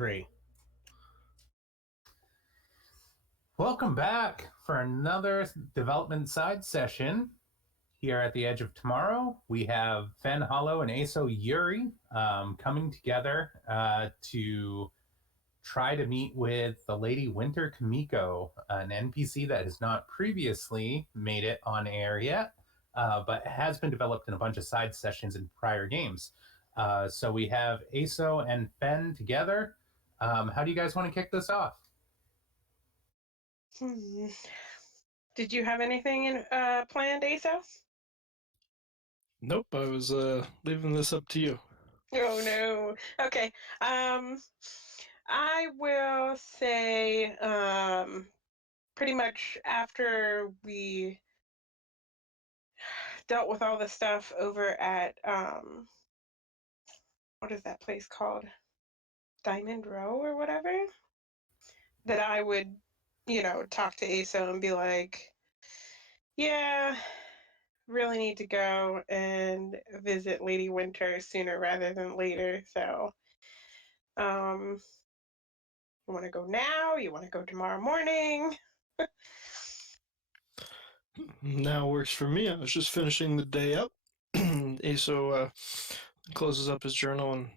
3. Welcome back for another development side session here at the Edge of Tomorrow. We have Fenn Hollow and Aso Yuri coming together to try to meet with the Lady Winter Kumiko, an NPC that has not previously made it on air yet, but has been developed in a bunch of side sessions in prior games. So we have Aso and Fenn together. How do you guys want to kick this off? Did you have anything in planned, Aso? Nope, I was leaving this up to you. Oh no. Okay. I will say pretty much after we dealt with all the stuff over at what is that place called? Diamond Row or whatever? That I would, talk to Aso and be like, yeah, really need to go and visit Lady Winter sooner rather than later. So, you want to go now? You want to go tomorrow morning? Now works for me. I was just finishing the day up. Aso closes up his journal and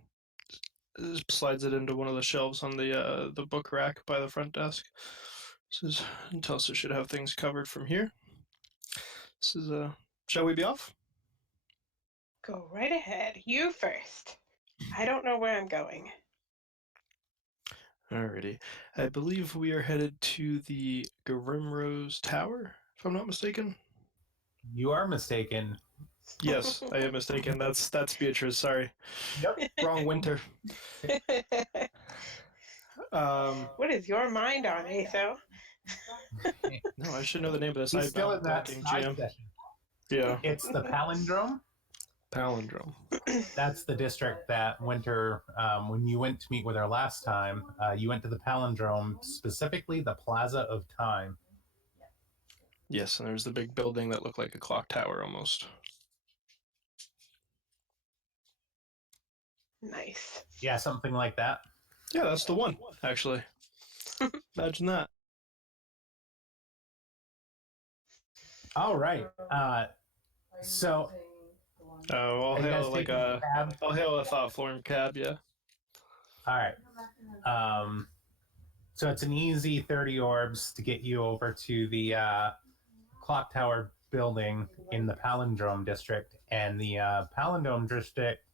slides it into one of the shelves on the book rack by the front desk. Says, Telsa should have things covered from here. Says, shall we be off? Go right ahead. You first. I don't know where I'm going. Alrighty. I believe we are headed to the Grimrose Tower, if I'm not mistaken. You are mistaken. Yes, I am mistaken. That's Beatrice. Sorry. Yep. Wrong Winter. What is your mind on, Aso? No, I should know the name of this. He's still in that side session. Yeah. It's the Palindrome. Palindrome. That's the district that Winter, when you went to meet with her last time, you went to the Palindrome, specifically the Plaza of Time. Yes, and there's the big building that looked like a clock tower almost. Nice. Yeah, something like that. Yeah, that's the one, actually. Imagine that. All right. So I'll hail a thought form cab, yeah. All right. So it's an easy 30 orbs to get you over to the clock tower building in the Palindrome district, and the Palindrome district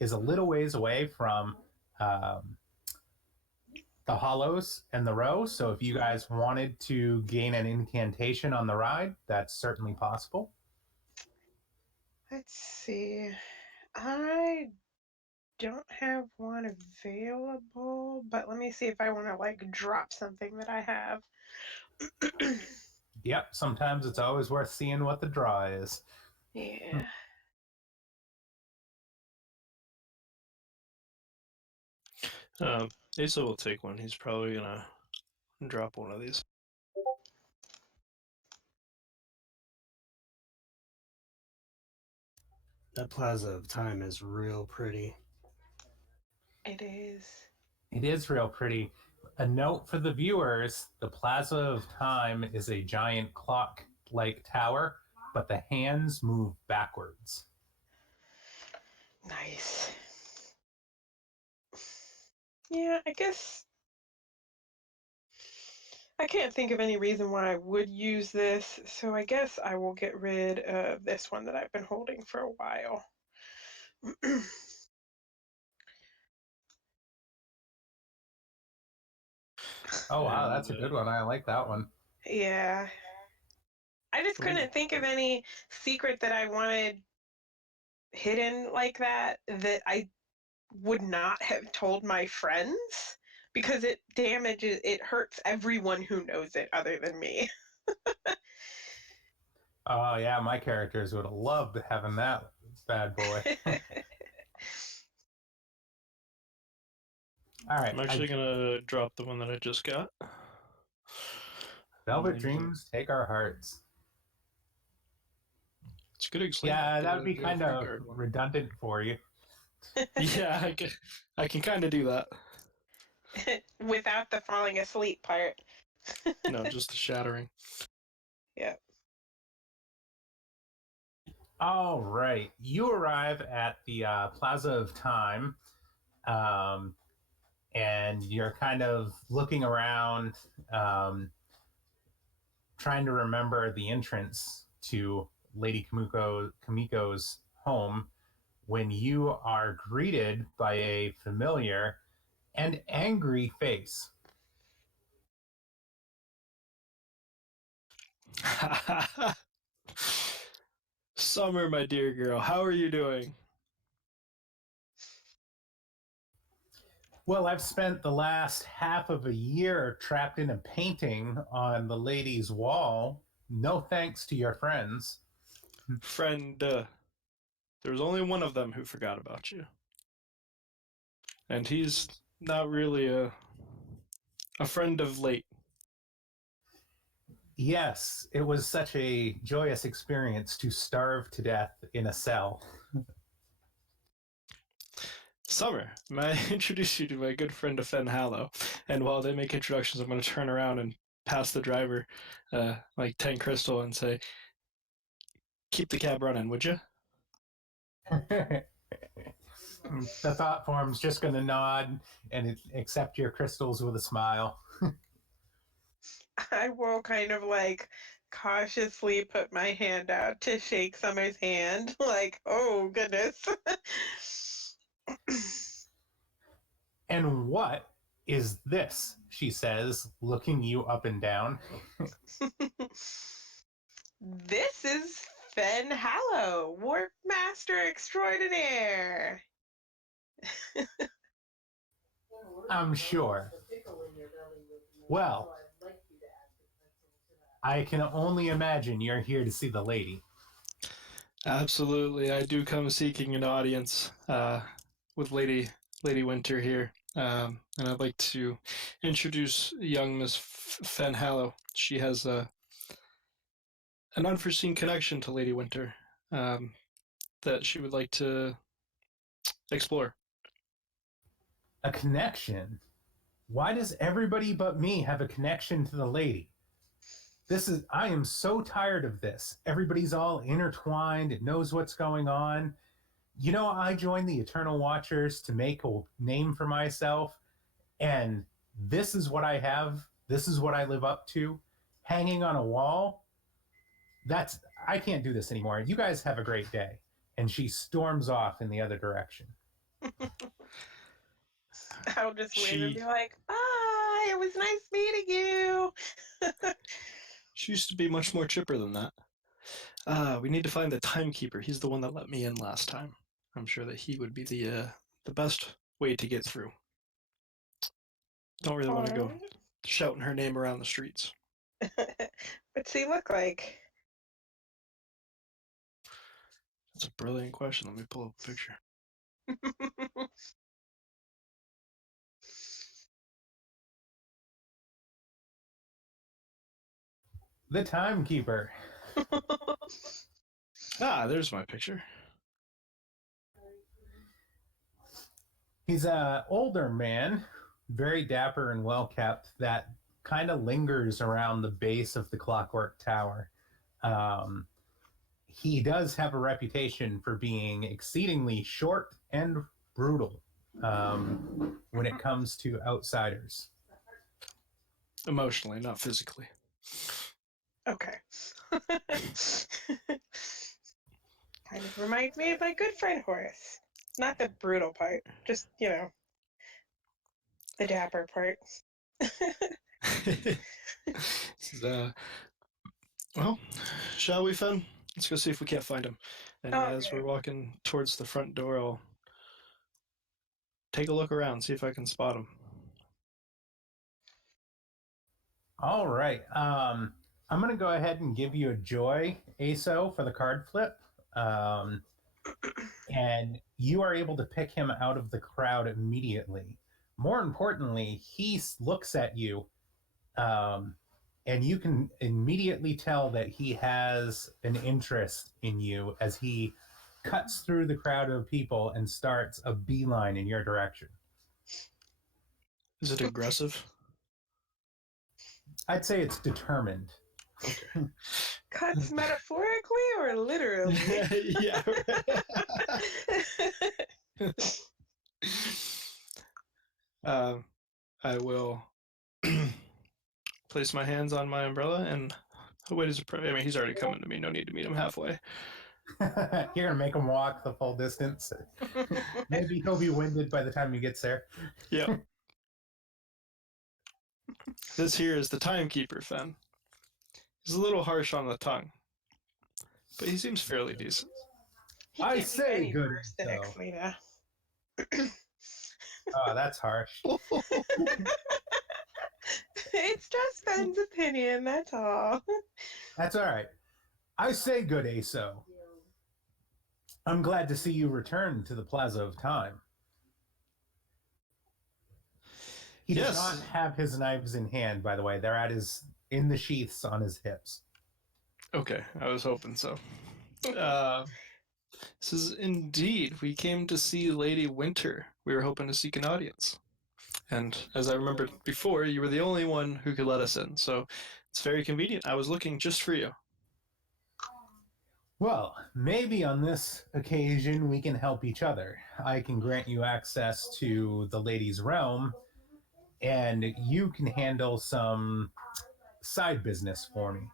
is a little ways away from the Hollows and the Row. So if you guys wanted to gain an incantation on the ride, that's certainly possible. Let's see. I don't have one available, but let me see if I want to drop something that I have. Yep, sometimes it's always worth seeing what the draw is. Yeah. Asa will take one. He's probably gonna drop one of these. That Plaza of Time is real pretty. It is. It is real pretty. A note for the viewers, the Plaza of Time is a giant clock-like tower, but the hands move backwards. Nice. Yeah, I guess I can't think of any reason why I would use this, so I guess I will get rid of this one that I've been holding for a while. Oh, wow, that's a good one. I like that one. Yeah. I just couldn't think of any secret that I wanted hidden like that I would not have told my friends, because it hurts everyone who knows it other than me. Oh, yeah, my characters would have loved having that bad boy. All right. I'm actually gonna drop the one that I just got. Velvet Dreams take our hearts. It's a good explain. Yeah, that would be kind of redundant for you. Yeah, I can kind of do that. Without the falling asleep part. No, just the shattering. Yeah. All right. You arrive at the Plaza of Time, and you're kind of looking around, trying to remember the entrance to Lady Kumiko's home when you are greeted by a familiar and angry face. Summer, my dear girl, how are you doing? Well, I've spent the last half of a year trapped in a painting on the lady's wall. No thanks to your friends. Friend, there's only one of them who forgot about you. And he's not really a friend of late. Yes, it was such a joyous experience to starve to death in a cell. Summer, may I introduce you to my good friend Fenn Hallow? And while they make introductions, I'm going to turn around and pass the driver like 10 crystal and say, keep the cab running, would you? The thought form's just going to nod and accept your crystals with a smile. I will kind of like cautiously put my hand out to shake Summer's hand. Like, oh goodness. And what is this? She says, looking you up and down. This is Fenn Hallow, Warp Master Extraordinaire. I'm sure. Well, I can only imagine you're here to see the lady. Absolutely. I do come seeking an audience with Lady Winter here. And I'd like to introduce young Miss Fenn Hallow. She has an unforeseen connection to Lady Winter that she would like to explore. A connection? Why does everybody but me have a connection to the lady? I am so tired of this. Everybody's all intertwined. It knows what's going on. You know, I joined the Eternal Watchers to make a name for myself, and this is what I have. This is what I live up to. Hanging on a wall. I can't do this anymore. You guys have a great day. And she storms off in the other direction. I'll just wave and be like, bye, it was nice meeting you. She used to be much more chipper than that. We need to find the Timekeeper. He's the one that let me in last time. I'm sure that he would be the best way to get through. Don't really want to go shouting her name around the streets. What's he look like? That's a brilliant question. Let me pull up a picture. The Timekeeper. There's my picture. He's an older man, very dapper and well kept, that kind of lingers around the base of the Clockwork Tower. He does have a reputation for being exceedingly short and brutal when it comes to outsiders. Emotionally, not physically. Okay. Kind of reminds me of my good friend Horace. Not the brutal part, just, the dapper part. Well, shall we, Fenn? Let's go see if we can't find him. And Okay. as we're walking towards the front door, I'll take a look around, see if I can spot him. All right. I'm going to go ahead and give you a joy, Aso, for the card flip. And you are able to pick him out of the crowd immediately. More importantly, he looks at you, and you can immediately tell that he has an interest in you as he cuts through the crowd of people and starts a beeline in your direction. Is it aggressive? I'd say it's determined. Okay. Cuts metaphorically or literally? Yeah. I will place my hands on my umbrella and wait as a I mean, he's already coming to me. No need to meet him halfway. You're gonna make him walk the full distance. Maybe he'll be winded by the time he gets there. Yep. This here is the Timekeeper, Fenn. He's a little harsh on the tongue, but he seems fairly decent. He I can't be say any good, worse than though. Exlina. Oh, that's harsh. It's just Ben's opinion, that's all. That's all right. I say good, Aso. I'm glad to see you return to the Plaza of Time. He does Yes. not have his knives in hand, by the way. They're in the sheaths on his hips. Okay, I was hoping so. This is indeed, we came to see Lady Winter. We were hoping to seek an audience. And as I remembered before, you were the only one who could let us in, so it's very convenient. I was looking just for you. Well, maybe on this occasion we can help each other. I can grant you access to the lady's realm, and you can handle some side business for me.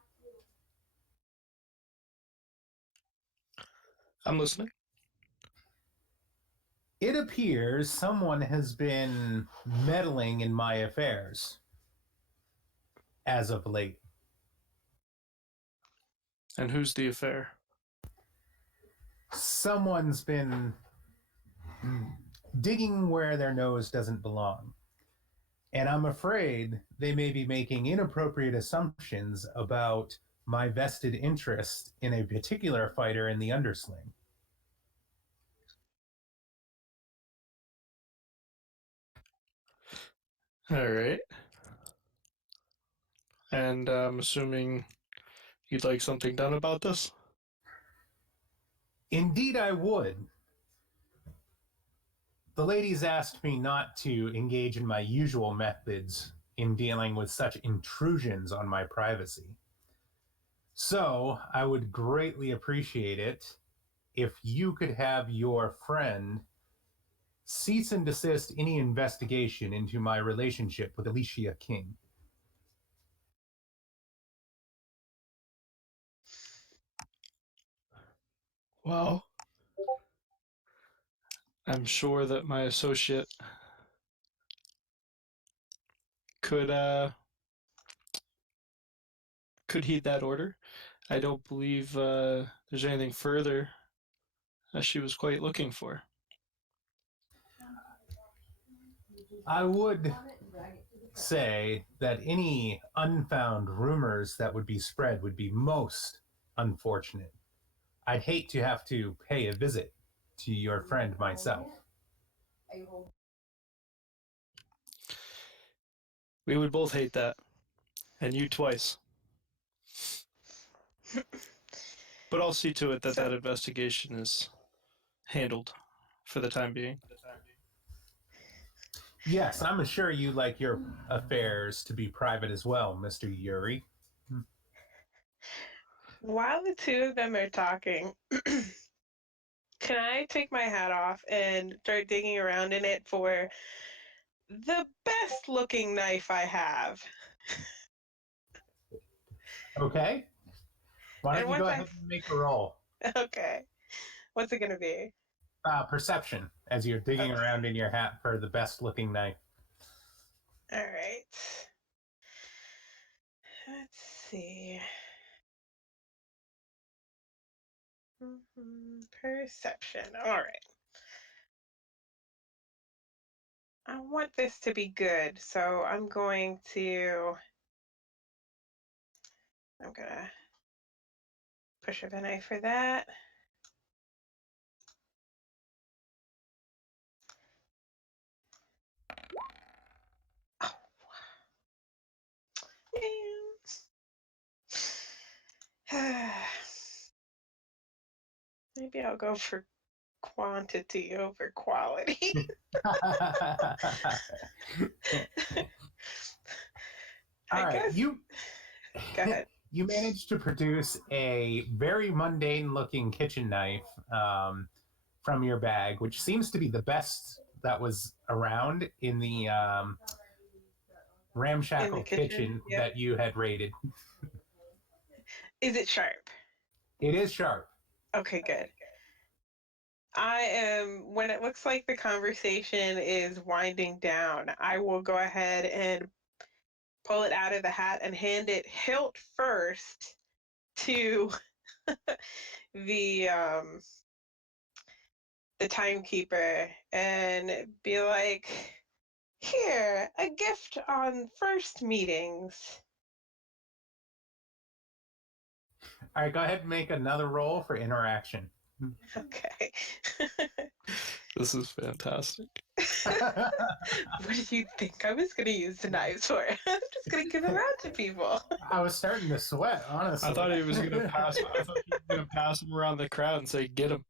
I'm listening. It appears someone has been meddling in my affairs as of late. And who's the affair? Someone's been digging where their nose doesn't belong. And I'm afraid they may be making inappropriate assumptions about my vested interest in a particular fighter in the undersling. All right. And I'm assuming you'd like something done about this? Indeed, I would. The ladies asked me not to engage in my usual methods in dealing with such intrusions on my privacy. So, I would greatly appreciate it if you could have your friend cease and desist any investigation into my relationship with Alicia King. Well, I'm sure that my associate could heed that order. I don't believe there's anything further she was quite looking for. I would say that any unfound rumors that would be spread would be most unfortunate. I'd hate to have to pay a visit to your friend myself. We would both hate that. And you twice. But I'll see to it that that investigation is handled for the time being. Yes, I'm sure you like your affairs to be private as well, Mr. Yuri. While the two of them are talking, can I take my hat off and start digging around in it for the best looking knife I have? Okay. Why And don't you go once ahead and make a roll? okay, what's it gonna be? Perception, as you're digging around in your hat for the best looking knife. All right. Let's see. Perception. All right. I want this to be good, so I'm gonna push up a knife for that. Oh. Maybe I'll go for quantity over quality. All I right, guess. Go ahead. you managed to produce a very mundane-looking kitchen knife from your bag, which seems to be the best that was around in the ramshackle kitchen Yep. that you had raided. Is it sharp? It is sharp. Okay, good. When it looks like the conversation is winding down, I will go ahead and pull it out of the hat and hand it hilt first to the timekeeper and be like, "Here, a gift on first meetings." All right, go ahead and make another roll for interaction. Okay. This is fantastic. What did you think I was going to use the knives for? I'm just going to give them out to people. I was starting to sweat, honestly. I thought he was gonna pass. I thought he was gonna pass him around the crowd and say, "Get him."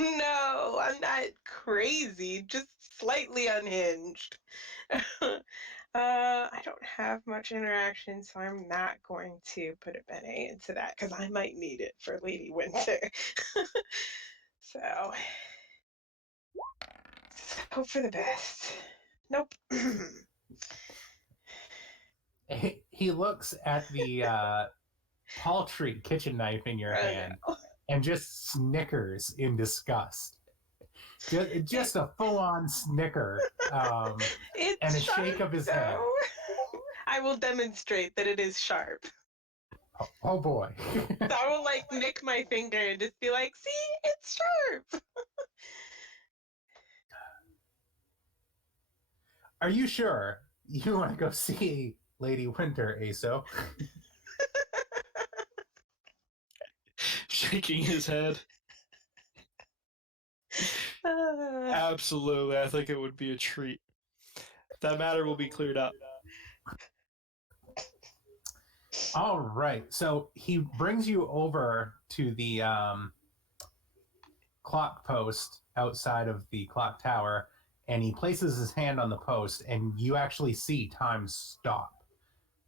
No, I'm not crazy, just slightly unhinged. I don't have much interaction, so I'm not going to put a Bene into that because I might need it for Lady Winter. So hope for the best. Nope. He looks at the paltry kitchen knife in your Oh, hand no. and just snickers in disgust. Just a full-on snicker It's and a sharp, shake of his head. though. I will demonstrate that it is sharp. Oh boy. I will nick my finger and just be like, "See, it's sharp." Are you sure you want to go see Lady Winter, Aso? Shaking his head. Uh, Absolutely, I think it would be a treat. That matter will be cleared up. All right. So he brings you over to the clock post outside of the clock tower, and he places his hand on the post, and you actually see time stop.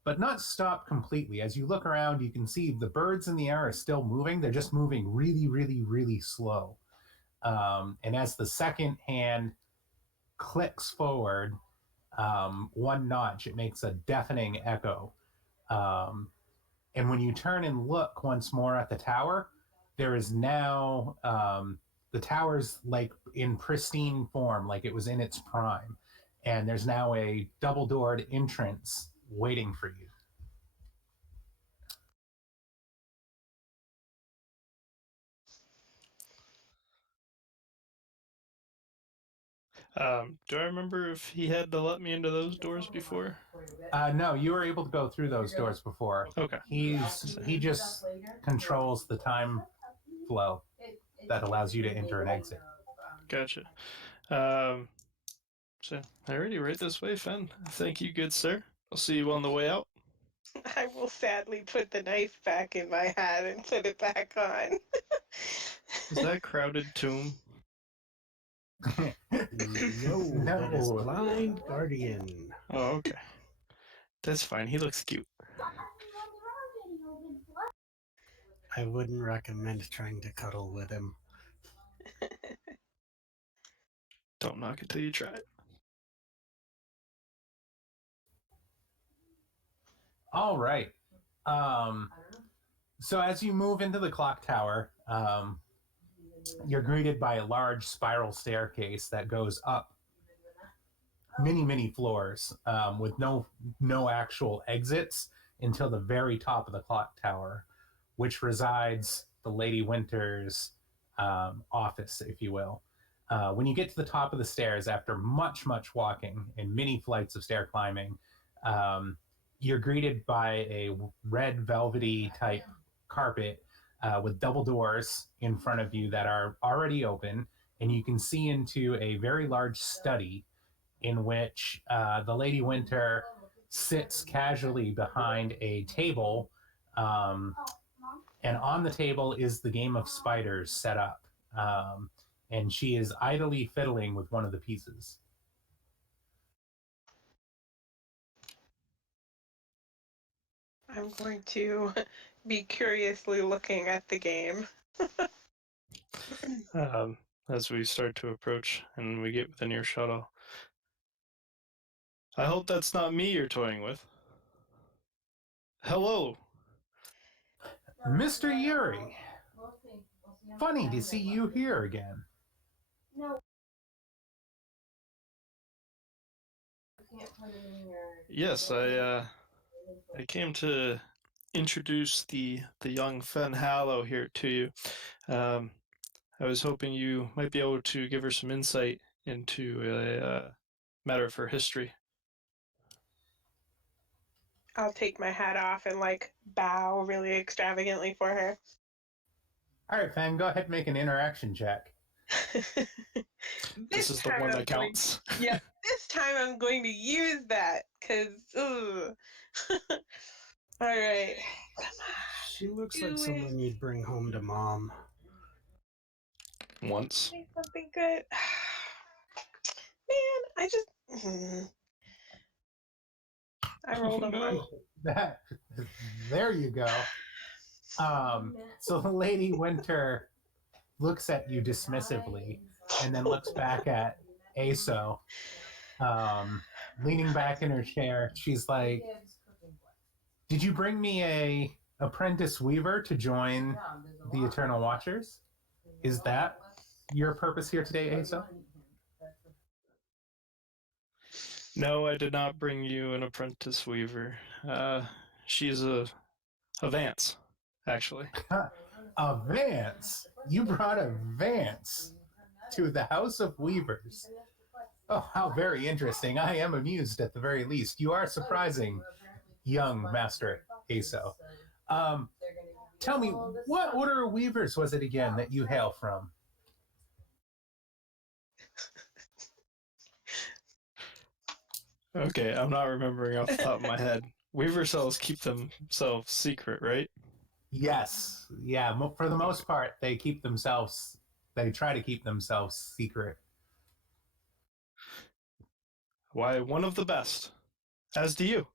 But not stop completely. As you look around, you can see the birds in the air are still moving. They're just moving really, really, really slow. And as the second hand clicks forward one notch, it makes a deafening echo. And when you turn and look once more at the tower, there is now the tower's like in pristine form, like it was in its prime. And there's now a double-doored entrance waiting for you. Do I remember if he had to let me into those doors before? No, you were able to go through those doors before. Okay. He just controls the time flow that allows you to enter and exit. Gotcha. So, alrighty, right this way, Fenn. Thank you, good sir. I'll see you on the way out. I will sadly put the knife back in my hat and put it back on. Is that crowded tomb? No, that is Blind Guardian. Oh, okay. That's fine. He looks cute. I wouldn't recommend trying to cuddle with him. Don't knock it till you try it. All right. So as you move into the clock tower, you're greeted by a large spiral staircase that goes up many, many floors with no actual exits until the very top of the clock tower, which resides the Lady Winter's office, if you will. When you get to the top of the stairs, after much, much walking and many flights of stair climbing, you're greeted by a red velvety type carpet with double doors in front of you that are already open, and you can see into a very large study in which the Lady Winter sits casually behind a table, and on the table is the game of spiders set up. and she is idly fiddling with one of the pieces. I'm going to be curiously looking at the game. As we start to approach and we get within earshot, I hope that's not me you're toying with. Hello. Mr. Yuri, funny to see you here again. Yes, I came to introduce the young Fenn Hallow here to you. I was hoping you might be able to give her some insight into a matter of her history. I'll take my hat off and like bow really extravagantly for her. All right, Fenn, go ahead and make an interaction check. This is the one that counts. Yeah, this time I'm going to use that because. All right. She looks like someone you'd bring home to mom. Once. Say something good. Man, I just. I rolled a one. There you go. So the Lady Winter looks at you dismissively and then looks back at Aso, leaning back in her chair. She's like, "Did you bring me a apprentice weaver to join the Eternal Watchers? Is that your purpose here today, Aso?" No, I did not bring you an apprentice weaver. She's a Vance, actually. A Vance? You brought a Vance to the House of Weavers. Oh, how very interesting. I am amused at the very least. You are surprising, young Master Aso. Tell me, what order of weavers was it again that you hail from? Okay, I'm not remembering off the top of my head. Weaver cells keep themselves secret, right? Yes. Yeah, for the most part, they try to keep themselves secret. Why, one of the best. As do you.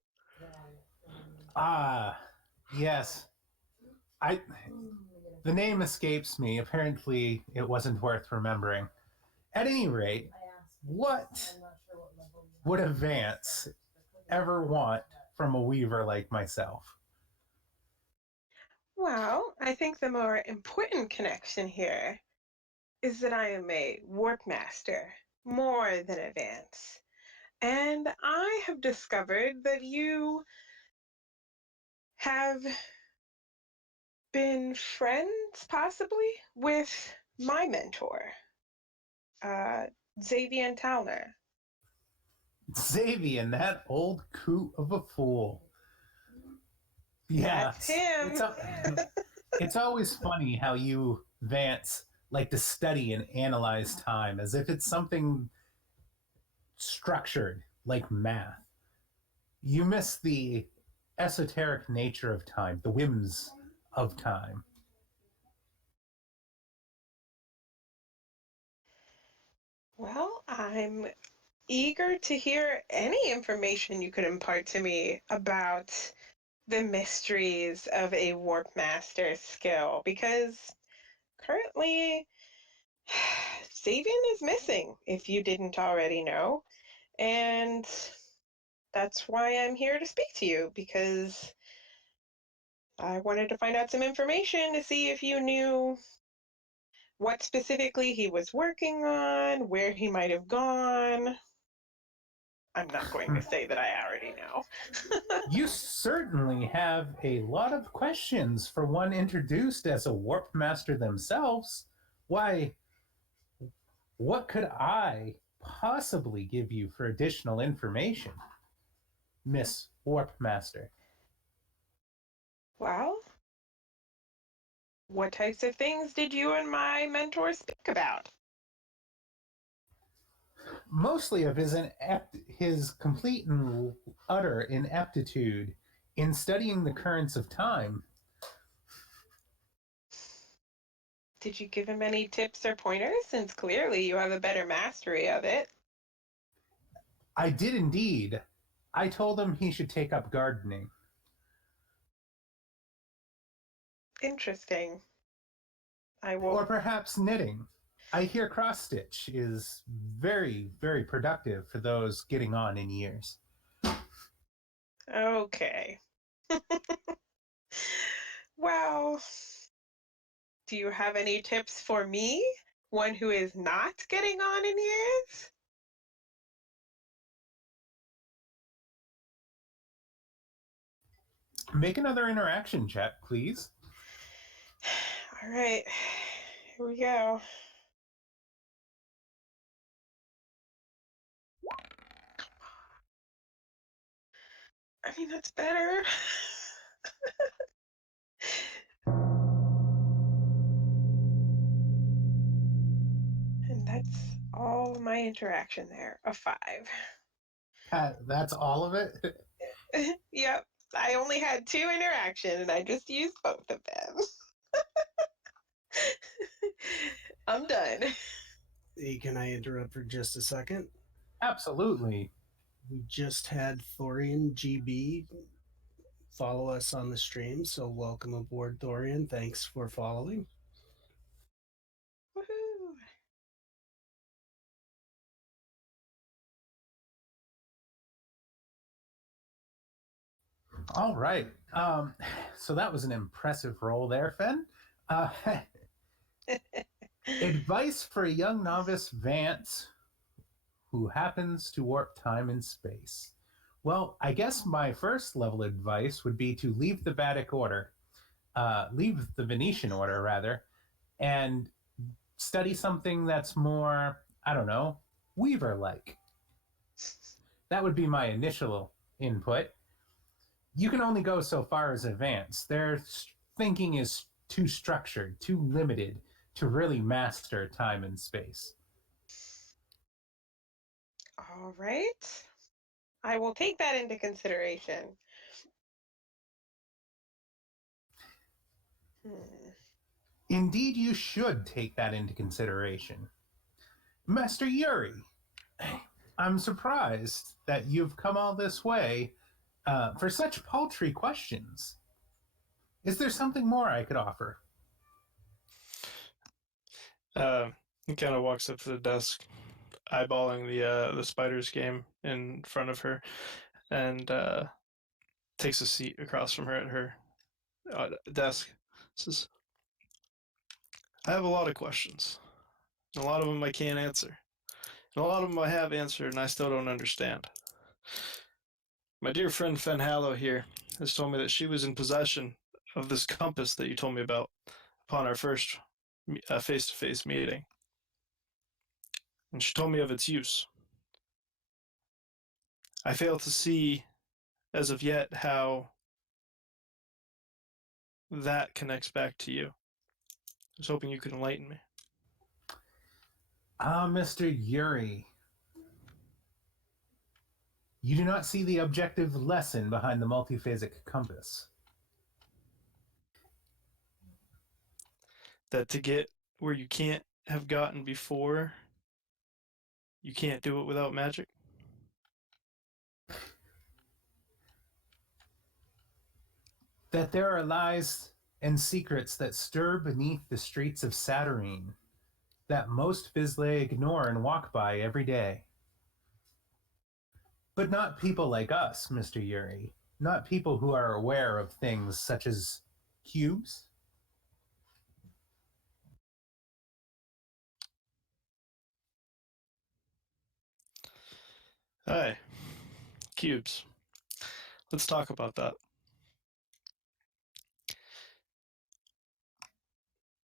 Ah, yes. The name escapes me. Apparently, it wasn't worth remembering. At any rate, what would a Vance ever want from a weaver like myself? Well, I think the more important connection here is that I am a warp master, more than a Vance. And I have discovered that you have been friends, possibly, with my mentor, uh, Xavier Talner. Xavier, that old coot of a fool. Yeah, That's him. it's always funny how you, Vance, like to study and analyze time as if it's something structured like math. You miss the esoteric nature of time, the whims of time. Well, I'm eager to hear any information you could impart to me about the mysteries of a warp master skill, because currently Sabian is missing, if you didn't already know, and that's why I'm here to speak to you, because I wanted to find out some information to see if you knew what specifically he was working on, where he might have gone. I'm not going to say that I already know. You certainly have a lot of questions for one introduced as a warp master themselves. Why, what could I possibly give you for additional information, Miss Warp Master? Well, what types of things did you and my mentor speak about? Mostly of his complete and utter ineptitude in studying the currents of time. Did you give him any tips or pointers, since clearly you have a better mastery of it? I did indeed. I told him he should take up gardening. Interesting. I Or will. perhaps knitting. I hear cross stitch is very, very productive for those getting on in years. Okay. Well, do you have any tips for me? One who is not getting on in years? Make another interaction check, please. All right. Here we go. I mean, that's better. And that's all my interaction there. A 5. That's all of it? Yep. I only had 2 interaction and I just used both of them. I'm done. Hey, can I interrupt for just a second? Absolutely. We just had Thorian GB follow us on the stream, so welcome aboard, Thorian. Thanks for following. Woohoo. All right. So that was an impressive roll there, Fenn. Advice for a young novice Vance who happens to warp time and space. Well, I guess my first level advice would be to leave the Vedic order, leave the Venetian order rather, and study something that's more, I don't know, Weaver like. That would be my initial input. You can only go so far as advanced. Their thinking is too structured, too limited to really master time and space. All right. I will take that into consideration. Indeed, you should take that into consideration. Master Yuri, I'm surprised that you've come all this way for such paltry questions. Is there something more I could offer? He kind of walks up to the desk, eyeballing the spiders game in front of her, and takes a seat across from her at her desk. Says, "I have a lot of questions. A lot of them I can't answer. And a lot of them I have answered and I still don't understand. My dear friend Fenn Hallow here has told me that she was in possession of this compass that you told me about upon our first face-to-face meeting. And she told me of its use. I fail to see, as of yet, how that connects back to you. I was hoping you could enlighten me." Ah, Mr. Yuri. You do not see the objective lesson behind the multiphasic compass. That to get where you can't have gotten before, you can't do it without magic? That there are lies and secrets that stir beneath the streets of Saturnine that most Vizsla ignore and walk by every day. But not people like us, Mr. Yuri. Not people who are aware of things such as cubes. Aye. Cubes. Let's talk about that.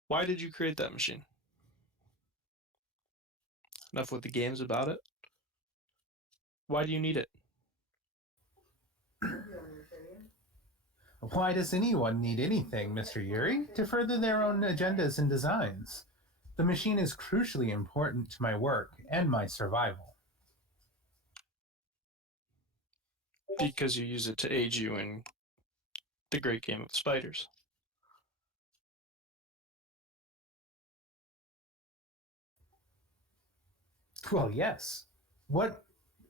Why did you create that machine? Enough with the games about it. Why do you need it? Why does anyone need anything, Mr. Yuri, to further their own agendas and designs? The machine is crucially important to my work and my survival. Because you use it to aid you in the great game of spiders. Well, yes. What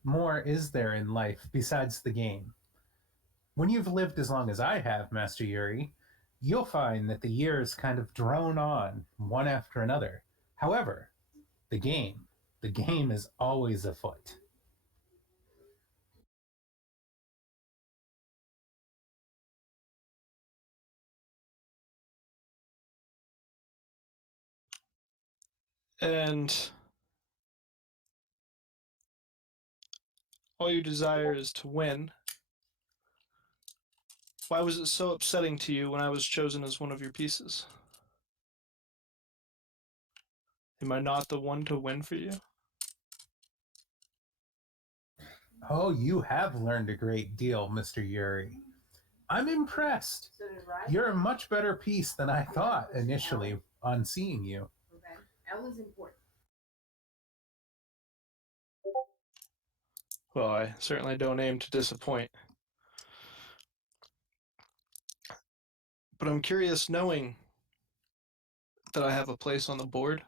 more is there in life besides the game? When you've lived as long as I have, Master Yuri, you'll find that the years kind of drone on one after another. However, the game is always afoot. And all you desire is to win. Why was it so upsetting to you when I was chosen as one of your pieces? Am I not the one to win for you? Oh, you have learned a great deal, Mr. Yuri. I'm impressed. You're a much better piece than I thought initially on seeing you. Well, I certainly don't aim to disappoint. But I'm curious, knowing that I have a place on the board,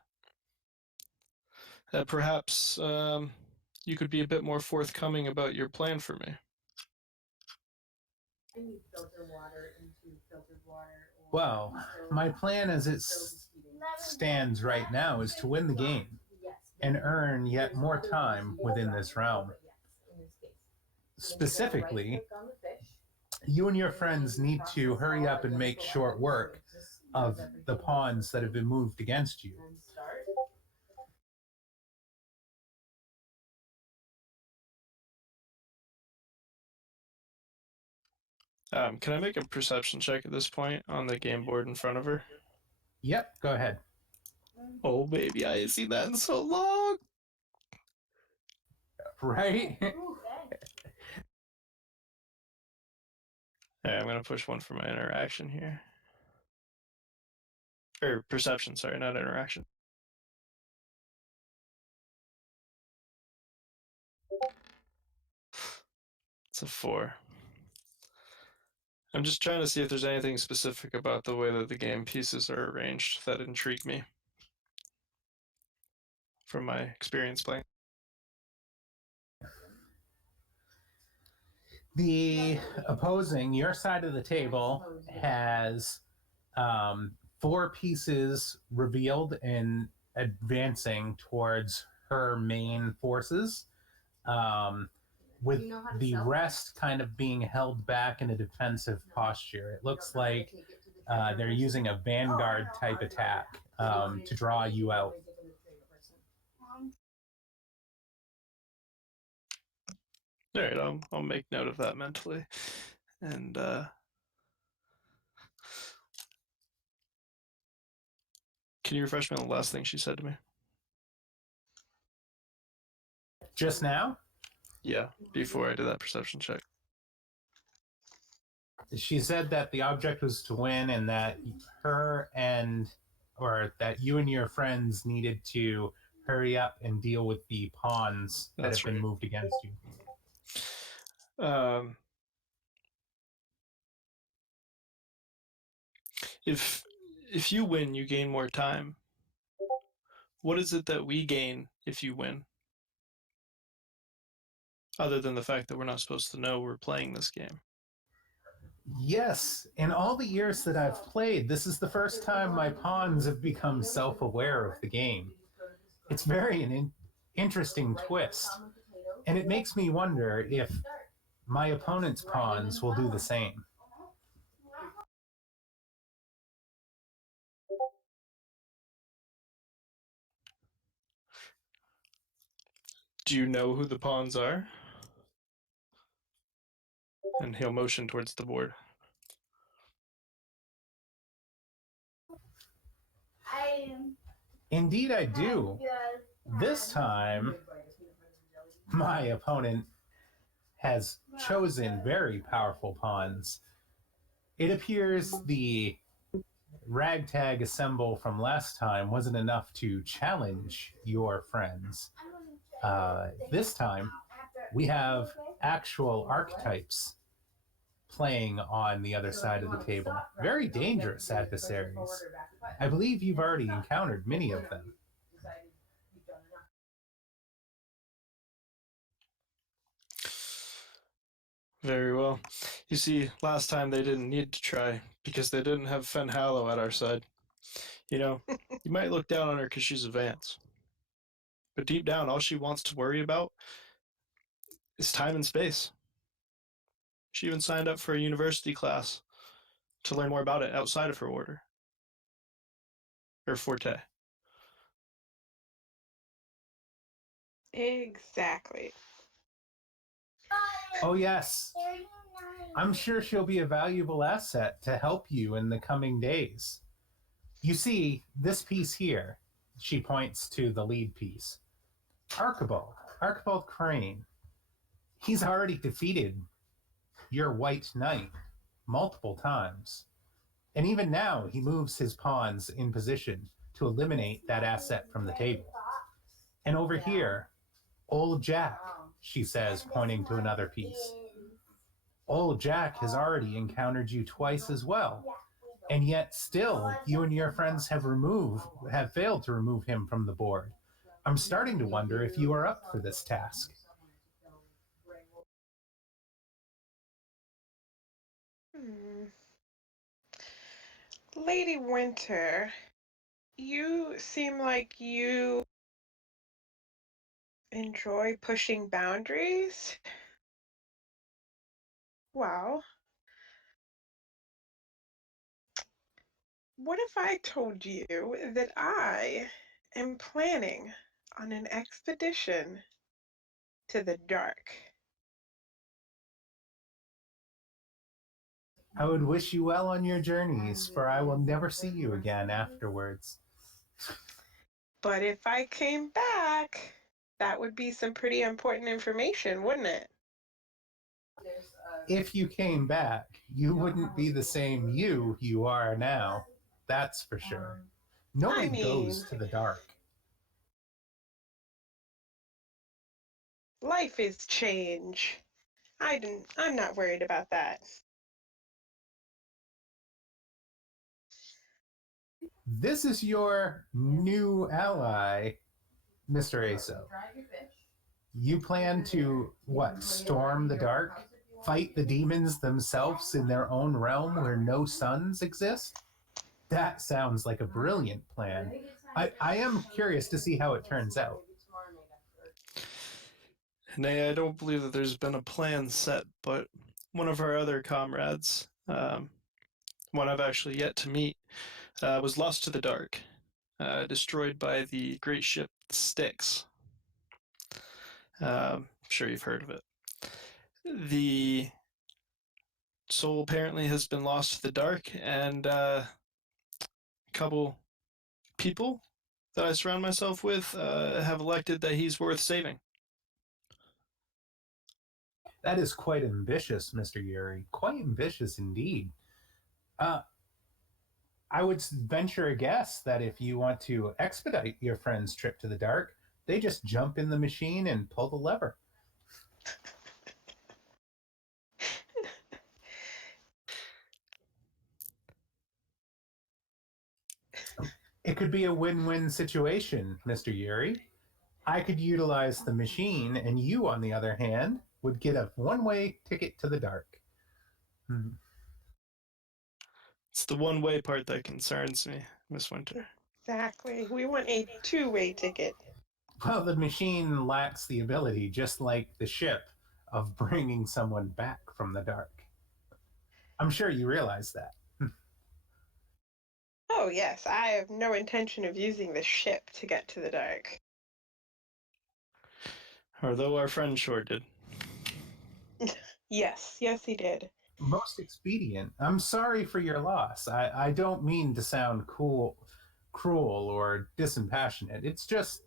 that perhaps you could be a bit more forthcoming about your plan for me. Well, my plan as it stands right now is to win the game and earn yet more time within this realm. Specifically, you and your friends need to hurry up and make short work of the pawns that have been moved against you. Can I make a perception check at this point on the game board in front of her? Yep, go ahead. Oh, baby, I ain't seen that in so long. Right? Hey, I'm gonna push one for my interaction here. Or perception, sorry, not interaction. It's a 4. I'm just trying to see if there's anything specific about the way that the game pieces are arranged that intrigue me from my experience playing. The opposing, your side of the table, has 4 pieces revealed and advancing towards her main forces, with the rest kind of being held back in a defensive posture. It looks like they're using a vanguard type attack to draw you out. All right, I'll make note of that mentally. And can you refresh me on the last thing she said to me? Just now, Yeah, before I did that perception check. she said that the object was to win and that that you and your friends needed to hurry up and deal with the pawns that That's have been right. moved against you. If you win, you gain more time. What is it that we gain if you win? Other than the fact that we're not supposed to know we're playing this game. Yes, in all the years that I've played, this is the first time my pawns have become self-aware of the game. It's very an interesting twist, and it makes me wonder if my opponent's pawns will do the same. Do you know who the pawns are? And he'll motion towards the board. Indeed, I do. This time, my opponent has chosen very powerful pawns. It appears the ragtag assemble from last time wasn't enough to challenge your friends. This time, we have actual archetypes playing on the other side of the table. Very dangerous adversaries. I believe you've already encountered many of them. Very well. You see, last time they didn't need to try because they didn't have Fenn Hallow at our side. You know, you might look down on her because she's a Vance. But deep down, all she wants to worry about is time and space. She even signed up for a university class to learn more about it outside of her order. Her forte. Exactly. Oh, yes. I'm sure she'll be a valuable asset to help you in the coming days. You see, this piece here, she points to the lead piece. Archibald Crane. He's already defeated your White Knight multiple times. And even now, he moves his pawns in position to eliminate that asset from the table. And over here, Old Jack, she says, pointing to another piece. Old Jack has already encountered you twice as well. And yet still, you and your friends have failed to remove him from the board. I'm starting to wonder if you are up for this task. Lady Winter, you seem like you enjoy pushing boundaries. Well, what if I told you that I am planning on an expedition to the dark? I would wish you well on your journeys, for I will never see you again afterwards. But if I came back, that would be some pretty important information, wouldn't it? If you came back, you wouldn't be the same you are now. That's for sure. Nobody I mean, goes to the dark. life is change. I'm not worried about that. This is your new ally, Mr. Aso. You plan to, what, storm the dark? Fight the demons themselves in their own realm where no suns exist? That sounds like a brilliant plan. I am curious to see how it turns out. Nay, I don't believe that there's been a plan set, but one of our other comrades, one I've actually yet to meet, was lost to the dark, destroyed by the great ship Styx. I'm sure you've heard of it. The soul apparently has been lost to the dark, and a couple people that I surround myself with have elected that he's worth saving. That is quite ambitious, Mr. Yuri. Quite ambitious indeed. Uh, I would venture a guess that if you want to expedite your friend's trip to the dark, they just jump in the machine and pull the lever. It could be a win-win situation, Mr. Yuri. I could utilize the machine, and you, on the other hand, would get a one-way ticket to the dark. It's the one-way part that concerns me, Miss Winter. Exactly. We want a two-way ticket. Well, the machine lacks the ability, just like the ship, of bringing someone back from the dark. I'm sure you realize that. Oh, yes, I have no intention of using the ship to get to the dark. Although our friend sure did. Yes, he did. Most expedient. I'm sorry for your loss. I don't mean to sound cruel, or dispassionate. It's just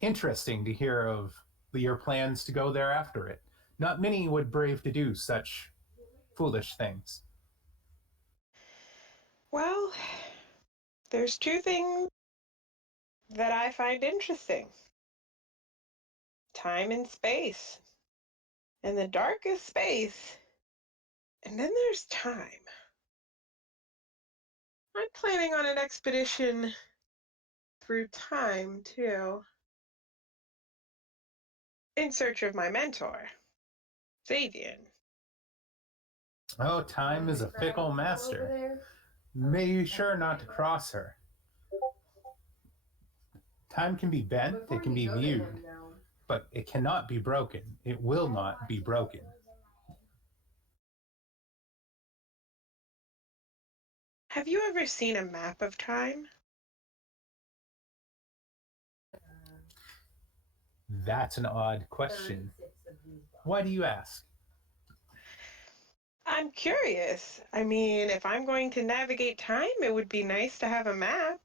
interesting to hear of your plans to go there after it. Not many would brave to do such foolish things. Well, there's two things that I find interesting: time and space. And the dark is space, and then there's time. I'm planning on an expedition through time, too, in search of my mentor. Xavian. Oh, time is a fickle master. Be sure not to cross her. Time can be bent, it can be viewed, but it cannot be broken. It will not be broken. Have you ever seen a map of time? That's an odd question. Why do you ask? I'm curious. I mean, if I'm going to navigate time, it would be nice to have a map.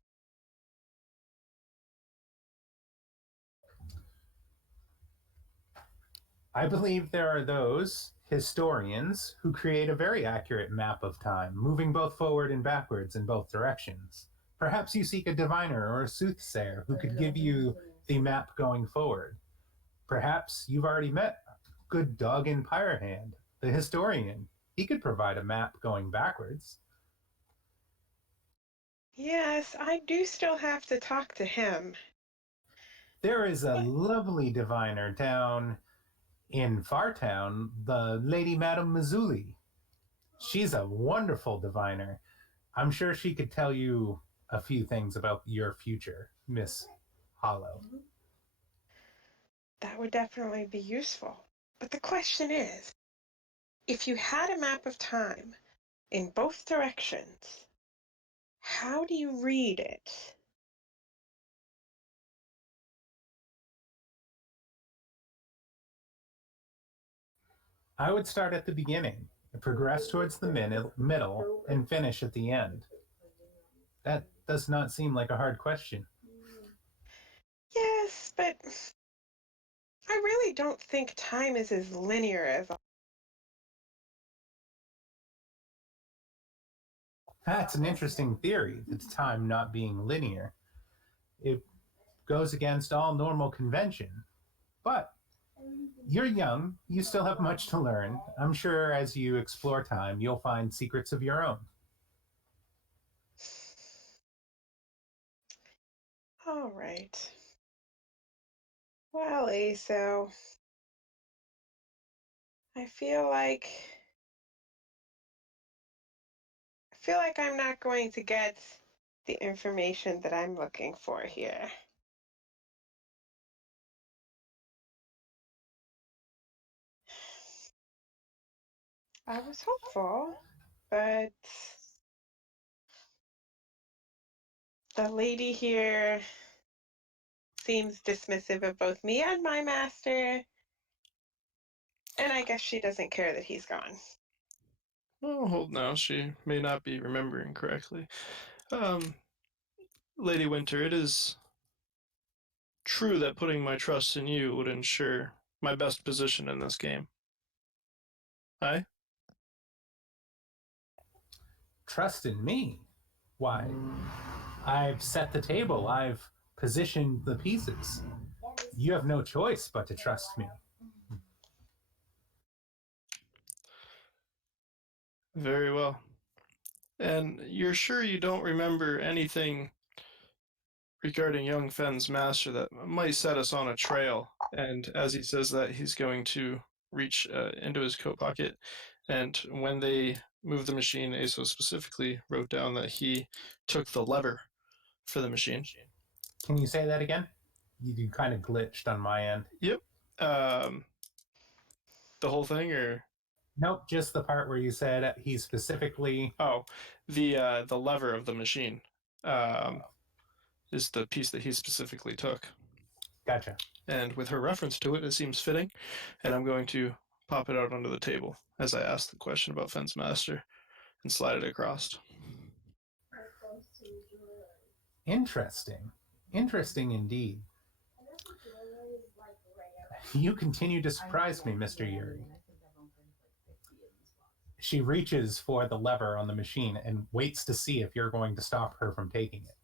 I believe there are those historians who create a very accurate map of time, moving both forward and backwards in both directions. Perhaps you seek a diviner or a soothsayer who could give you the map going forward. Perhaps you've already met good Doggin Pirehand, the historian. He could provide a map going backwards. Yes, I do still have to talk to him. There is a lovely diviner down in Fartown, the Lady Madame Mazzuli. She's a wonderful diviner. I'm sure she could tell you a few things about your future, Miss Hollow. That would definitely be useful. But the question is, if you had a map of time in both directions, how do you read it? I would start at the beginning, progress towards the middle, and finish at the end. That does not seem like a hard question. Yes, but I really don't think time is as linear as. That's an interesting theory, the time not being linear. It goes against all normal convention. But you're young, you still have much to learn. I'm sure as you explore time, you'll find secrets of your own. All right. Well, Aso, I feel like I'm not going to get the information that I'm looking for here. I was hopeful, but the lady here seems dismissive of both me and my master, and I guess she doesn't care that he's gone. Oh, hold now. She may not be remembering correctly. Um, Lady Winter, it is true that putting my trust in you would ensure my best position in this game. Aye? Trust in me. Why? I've set the table, I've positioned the pieces. You have no choice but to trust me. Very well. And you're sure you don't remember anything regarding young Fenn's master that might set us on a trail? And as he says that, he's going to reach into his coat pocket. And when they moved the machine, Aso specifically wrote down that he took the lever for the machine. Can you say that again? You kind of glitched on my end. Yep. The whole thing, or Nope, just the part where you said he specifically. oh, the lever of the machine is the piece that he specifically took. Gotcha. And with her reference to it, it seems fitting. And I'm going to pop it out onto the table as I ask the question about Fenn's master and slide it across. Interesting. Interesting indeed. You continue to surprise me, Mr. Yuri. She reaches for the lever on the machine and waits to see if you're going to stop her from taking it.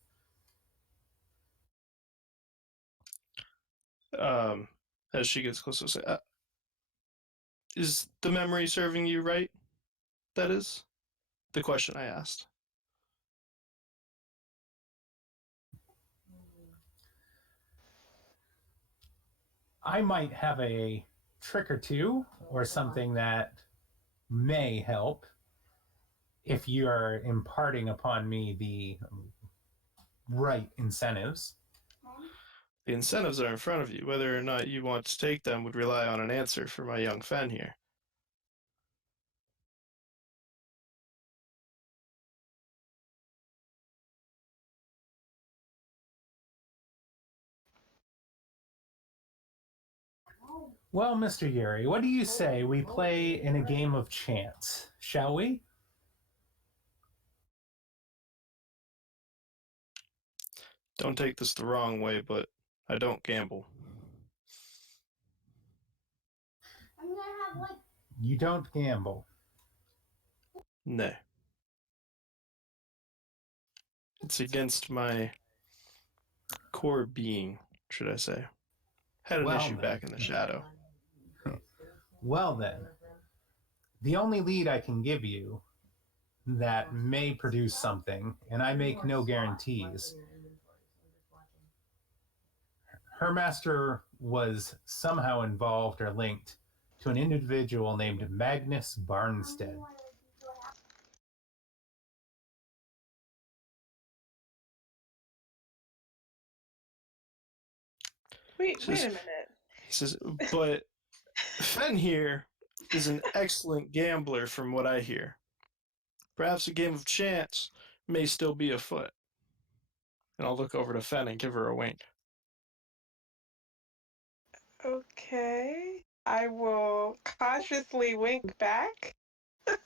As she gets closer, say, is the memory serving you right? That is the question I asked. I might have a trick or two or something that may help if you're imparting upon me the right incentives. The incentives are in front of you. Whether or not you want to take them would rely on an answer for my young Fenn here. Well, Mr. Yuri, what do you say we play in a game of chance, shall we? Don't take this the wrong way, but I don't gamble. You don't gamble. No. It's against my core being, should I say. Had an Well, issue then. back in the shadow. Well, then, the only lead I can give you that may produce something, and I make no guarantees. Her master was somehow involved or linked to an individual named Magnus Barnstead. Wait a minute. He says, but Fenn here is an excellent gambler from what I hear. Perhaps a game of chance may still be afoot. And I'll look over to Fenn and give her a wink. Okay. I will cautiously wink back. I'm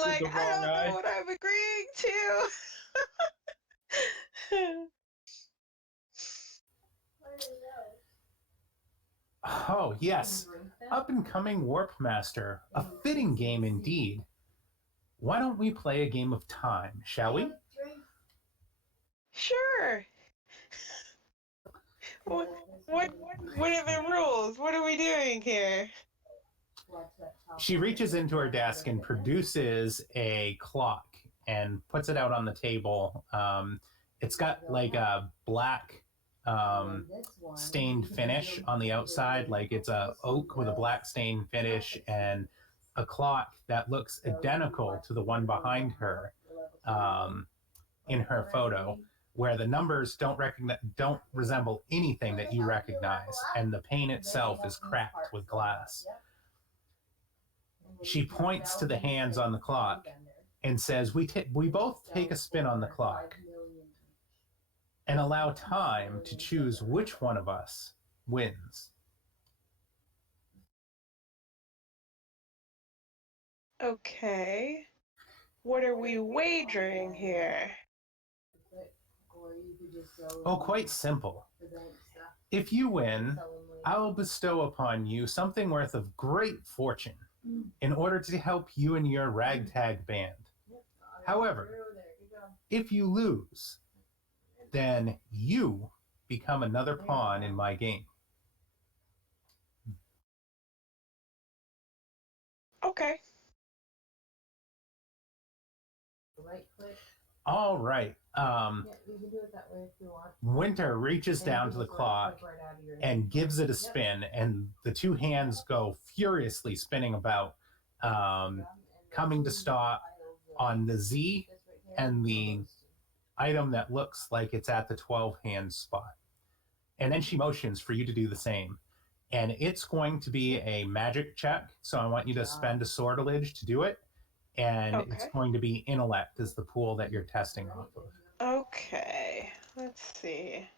like, I don't know what I'm agreeing to. Oh, yes. Up and coming Warp Master. A fitting game indeed. Why don't we play a game of time, shall we? Sure. What are the rules? What are we doing here? She reaches into her desk and produces a clock and puts it out on the table. It's got like a black stained finish on the outside, like it's a oak with a black stained finish, and a clock that looks identical to the one behind her in her photo, where the numbers don't resemble anything that you recognize, and the pane itself is cracked with glass. She points to the hands on the clock and says, we both take a spin on the clock and allow time to choose which one of us wins. Okay. What are we wagering here? Oh, quite simple. If you win, I'll bestow upon you something worth of great fortune in order to help you and your ragtag band. However, if you lose, then you become another pawn in my game. Okay. All right. Winter reaches down to the clock and gives it a spin, and the two hands go furiously spinning about, coming to stop on the Z and the item that looks like it's at the 12 hand spot. And then she motions for you to do the same. And it's going to be a magic check, so I want you to spend a sortilege to do it. And it's going to be intellect as the pool that you're testing off of. Okay. Let's see.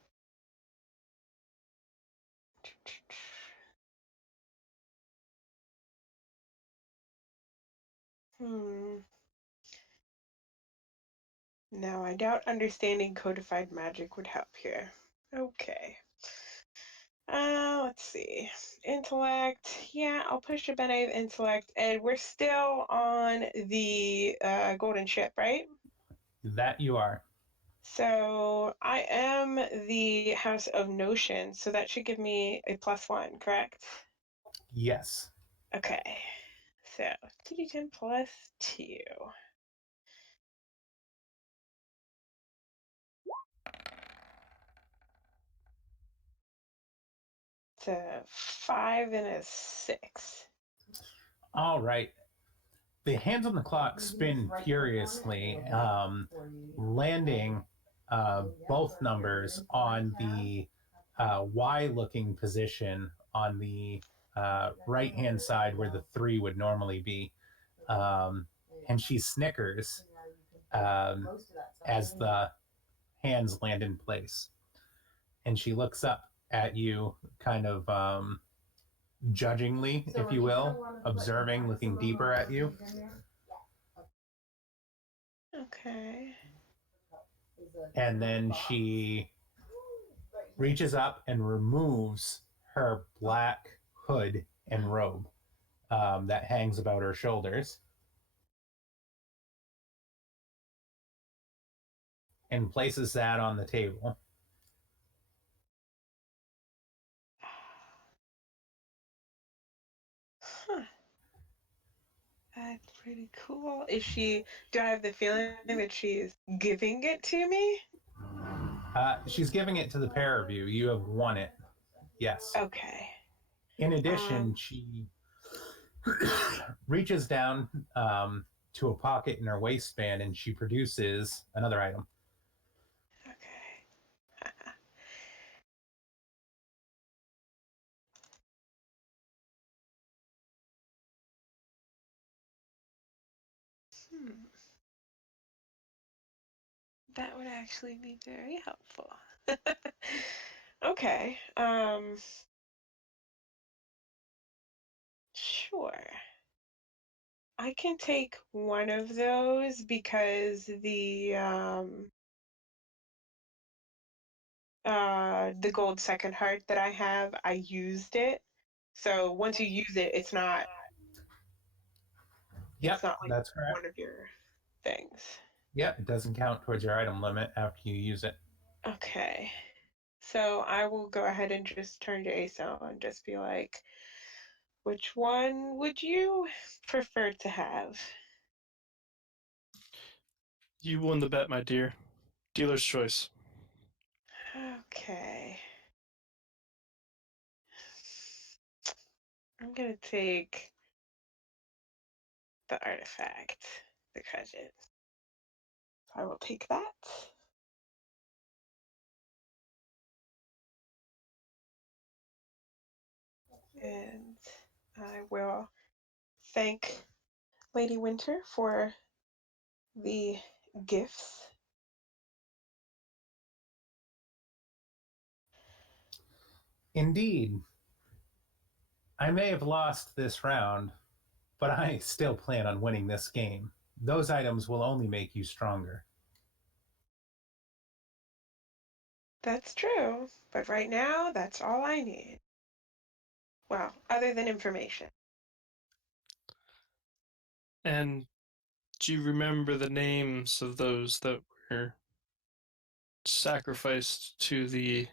Now, I doubt understanding codified magic would help here. Okay. Let's see. Intellect. Yeah, I'll push a Benay of intellect. And we're still on the golden ship, right? That you are. So I am the House of Notion, so that should give me a +1, correct? Yes. Okay. So 2d10 plus 2. It's a 5 and a 6. All right. The hands on the clock spin furiously, landing both numbers on the Y-looking position on the right-hand side where the 3 would normally be. And she snickers as the hands land in place. And she looks up at you kind of judgingly, if you will, observing, looking deeper at you. Okay. And then she reaches up and removes her black hood and robe that hangs about her shoulders and places that on the table. Huh. That's pretty cool. Do I have the feeling that she's giving it to me? She's giving it to the pair of you. You have won it. Yes. Okay. In addition, she reaches down to a pocket in her waistband and she produces another item. Okay. That would actually be very helpful. Okay. Sure. I can take one of those because the gold second heart that I have, I used it. So once you use it, it's not Yep, like that's correct. one of your things. Yep, it doesn't count towards your item limit after you use it. Okay. So I will go ahead and just turn to Aso and just be like, which one would you prefer to have? You won the bet, my dear. Dealer's choice. Okay. I'm gonna take the artifact, the credit. I will take that. And I will thank Lady Winter for the gifts. Indeed. I may have lost this round, but I still plan on winning this game. Those items will only make you stronger. That's true, but right now, that's all I need. Well, other than information. And do you remember the names of those that were sacrificed to the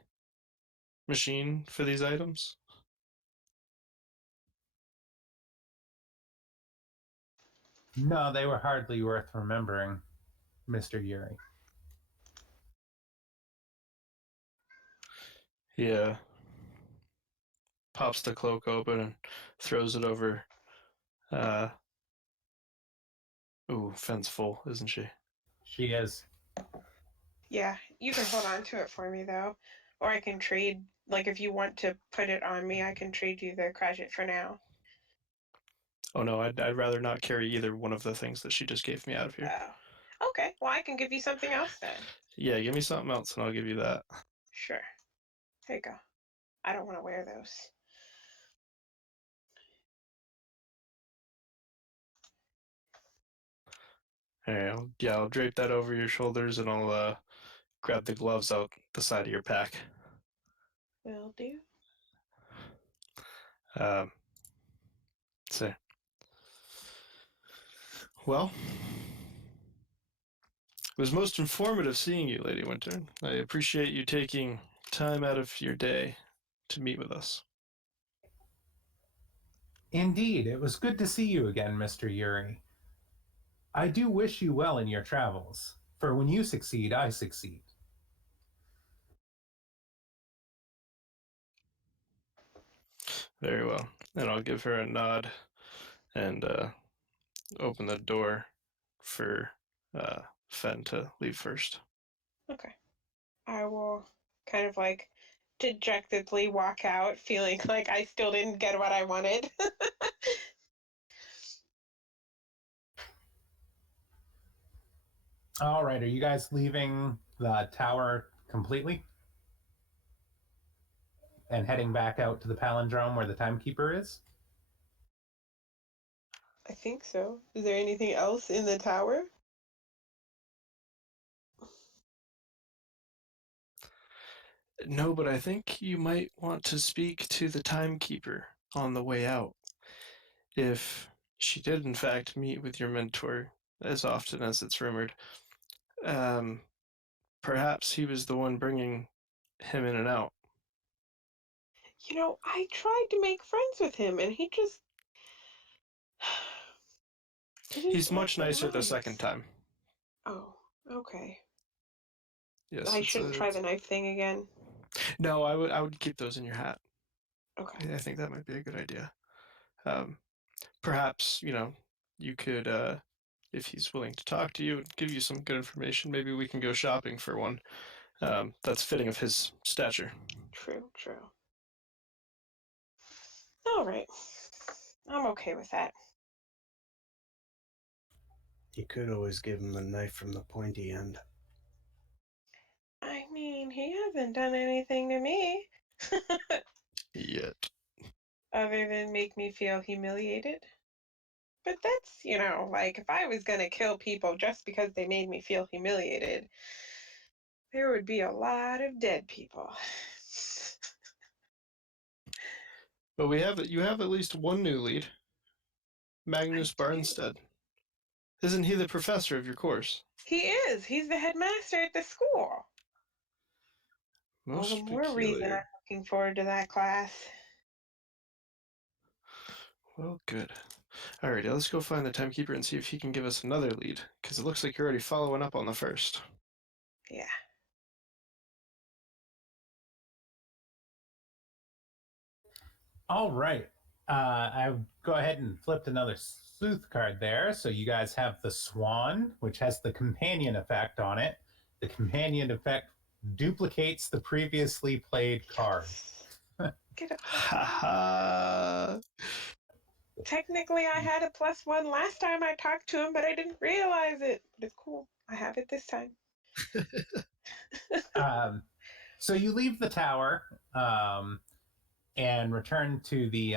machine for these items? No, they were hardly worth remembering, Mr. Yuri. Yeah. Pops the cloak open and throws it over. Ooh, Fenn's full, isn't she? She is. Yeah, you can hold on to it for me though. Or I can trade, like if you want to put it on me, I can trade you the credit for now. Oh no, I'd rather not carry either one of the things that she just gave me out of here. Oh. Okay, well I can give you something else then. Yeah, give me something else and I'll give you that. Sure. There you go. I don't want to wear those. Alright, I'll drape that over your shoulders and I'll grab the gloves out the side of your pack. Will do. So, well, it was most informative seeing you, Lady Winter. I appreciate you taking time out of your day to meet with us. Indeed, it was good to see you again, Mr. Yuri. I do wish you well in your travels, for when you succeed, I succeed. Very well. And I'll give her a nod and open the door for Fenn to leave first. Okay. I will kind of like dejectedly walk out, feeling like I still didn't get what I wanted. All right, are you guys leaving the tower completely and heading back out to the palindrome where the Timekeeper is? I think so. Is there anything else in the tower? No, but I think you might want to speak to the Timekeeper on the way out. If she did, in fact, meet with your mentor as often as it's rumored, um, perhaps he was the one bringing him in and out. You know, I tried to make friends with him and he just didn't He's seem much nicer the second nice. time. Oh, okay. Yes, I shouldn't try the knife thing again. No, I would keep those in your hat. Okay. I think that might be a good idea. Um, perhaps you could, if he's willing to talk to you and give you some good information, maybe we can go shopping for one. That's fitting of his stature. True, true. All right. I'm okay with that. You could always give him the knife from the pointy end. I mean, he hasn't done anything to me Yet. other than make me feel humiliated. But that's, you know, like if I was gonna kill people just because they made me feel humiliated, there would be a lot of dead people. But you have at least one new lead, Magnus I do. Barnstead. Isn't he the professor of your course? He is. He's the headmaster at the school. All the Most more reason I'm peculiar. looking forward to that class. Well, good. Alrighty, let's go find the Timekeeper and see if he can give us another lead, because it looks like you're already following up on the first. Yeah. All right. I go ahead and flipped another sleuth card there. So you guys have the Swan, which has the companion effect on it. The companion effect duplicates the previously played card. Get a Ha ha! Technically, I had a +1 last time I talked to him, but I didn't realize it. But it's cool. I have it this time. So you leave the tower and return to the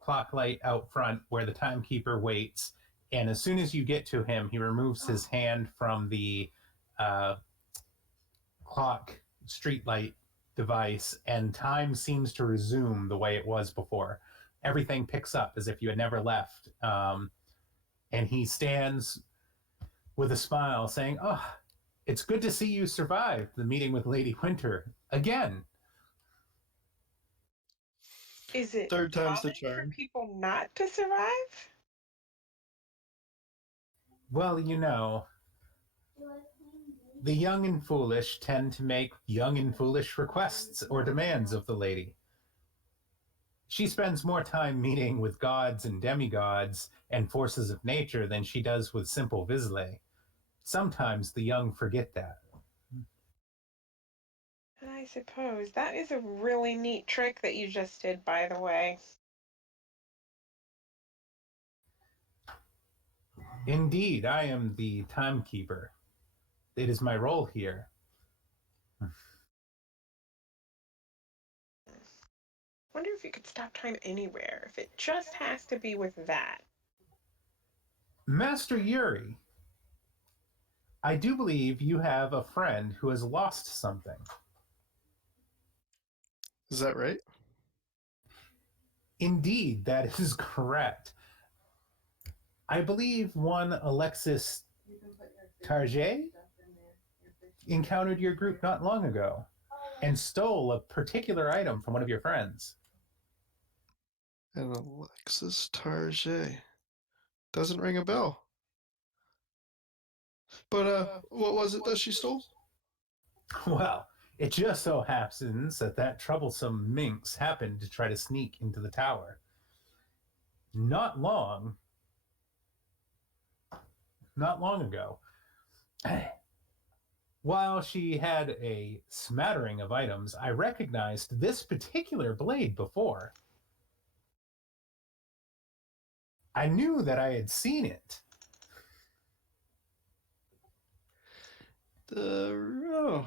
clock light out front where the Timekeeper waits. And as soon as you get to him, he removes his hand from the clock streetlight device, and time seems to resume the way it was before. Everything picks up as if you had never left. And he stands with a smile saying, "Oh, it's good to see you survived the meeting with Lady Winter again." Is it Third time's the common for charm. people not to survive? Well, you know, the young and foolish tend to make young and foolish requests or demands of the lady. She spends more time meeting with gods and demigods and forces of nature than she does with simple Vizsla. Sometimes the young forget that. I suppose. That is a really neat trick that you just did, by the way. Indeed, I am the Timekeeper. It is my role here. Wonder if you could stop time anywhere, if it just has to be with that. Master Yuri, I do believe you have a friend who has lost something. Is that right? Indeed, that is correct. I believe one Alexis Target encountered your group not long ago and stole a particular item from one of your friends. And Alexis Target. Doesn't ring a bell. But what was it that she stole? Well, It just so happens that that troublesome minx happened to try to sneak into the tower. Not long ago. While she had a smattering of items, I recognized this particular blade before. I knew that I had seen it. Oh.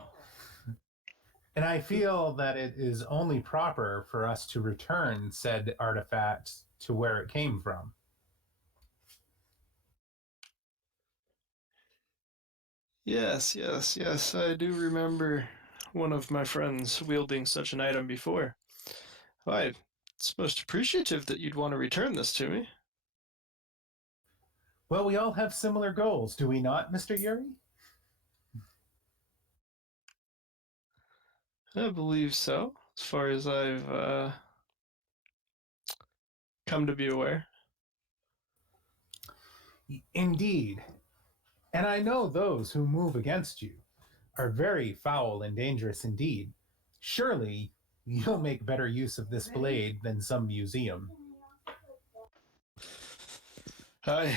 And I feel that it is only proper for us to return said artifact to where it came from. Yes. I do remember one of my friends wielding such an item before. Why, it's most appreciative that you'd want to return this to me. Well, we all have similar goals, do we not, Mr. Yuri? I believe so, as far as I've come to be aware. Indeed. And I know those who move against you are very foul and dangerous indeed. Surely you'll make better use of this blade than some museum. I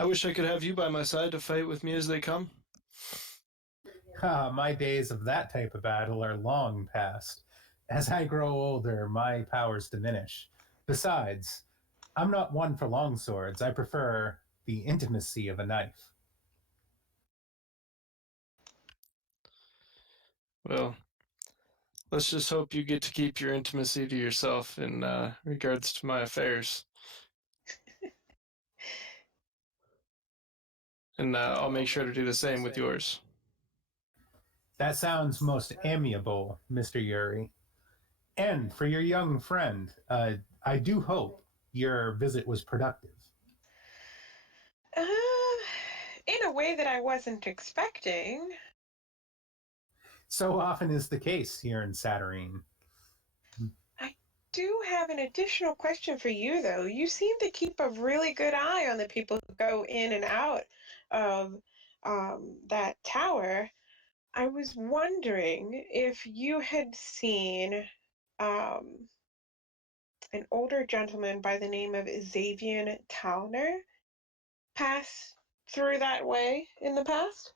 wish I could have you by my side to fight with me as they come. My days of that type of battle are long past. As I grow older, my powers diminish. Besides, I'm not one for long swords. I prefer the intimacy of a knife. Well, let's just hope you get to keep your intimacy to yourself in regards to my affairs. And I'll make sure to do the same with yours. That sounds most amiable, Mr. Yuri. And for your young friend, I do hope your visit was productive. In a way that I wasn't expecting. So often is the case here in Saturnine. I do have an additional question for you, though. You seem to keep a really good eye on the people who go in and out of that tower. I was wondering if you had seen an older gentleman by the name of Xavier Towner pass through that way in the past?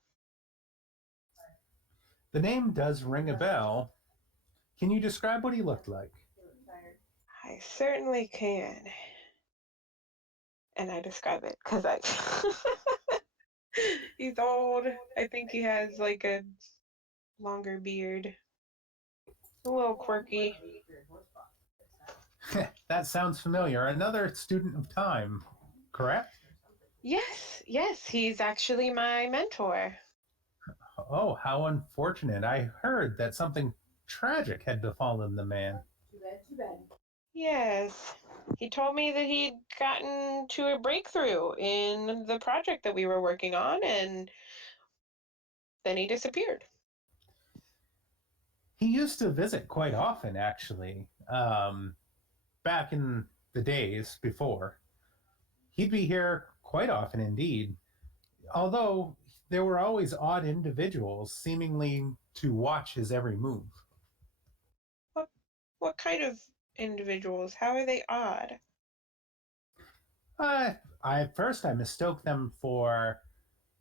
The name does ring a bell. Can you describe what he looked like? I certainly can. And I describe it because I he's old. I think he has like a longer beard. A little quirky. That sounds familiar. Another student of time, correct? Yes, he's actually my mentor. Oh, how unfortunate. I heard that something tragic had befallen the man. Too bad. Yes. He told me that he'd gotten to a breakthrough in the project that we were working on, and then he disappeared. He used to visit quite often, actually. Back in the days before. He'd be here quite often indeed. Although there were always odd individuals seemingly to watch his every move. What kind of individuals? How are they odd? At first I mistook them for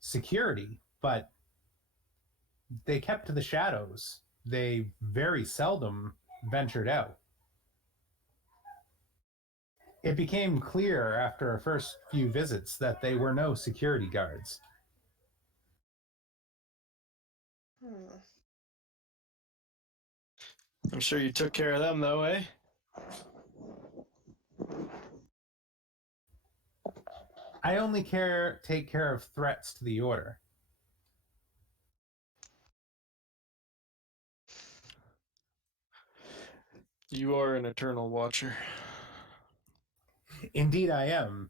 security, but they kept to the shadows. They very seldom ventured out. It became clear after our first few visits that they were no security guards. Hmm. I'm sure you took care of them, though, eh? I only take care of threats to the order. You are an eternal watcher. Indeed I am.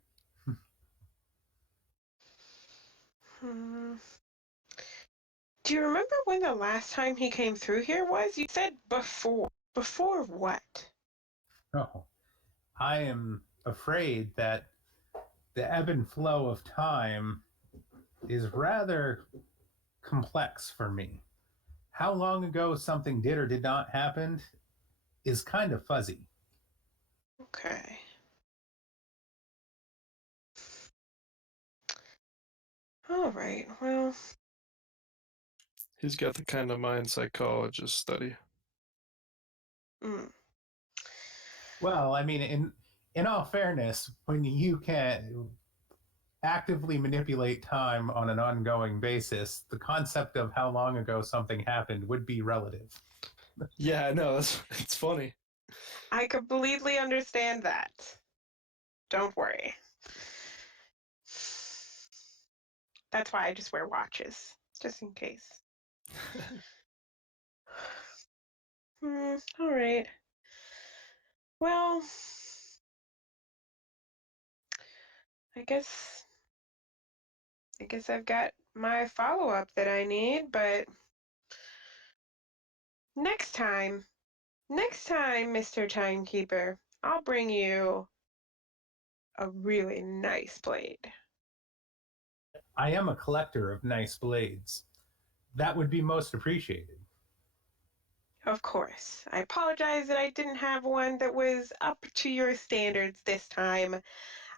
Hmm. Do you remember when the last time he came through here was? You said before. Before what? Oh, I am afraid that the ebb and flow of time is rather complex for me. how long ago something did or did not happen is kind of fuzzy. Okay. All right. Well, He's got the kind of mind psychologists study. mm, Well, I mean, in all fairness, when you can actively manipulate time on an ongoing basis, the concept of how long ago something happened would be relative. Yeah, I know. It's funny. I completely understand that. Don't worry. That's why I just wear watches, just in case. All right. Well, I guess I've got my follow-up that I need, but next time, Mr. Timekeeper, I'll bring you a really nice blade. I am a collector of nice blades. That would be most appreciated. Of course. I apologize that I didn't have one that was up to your standards this time.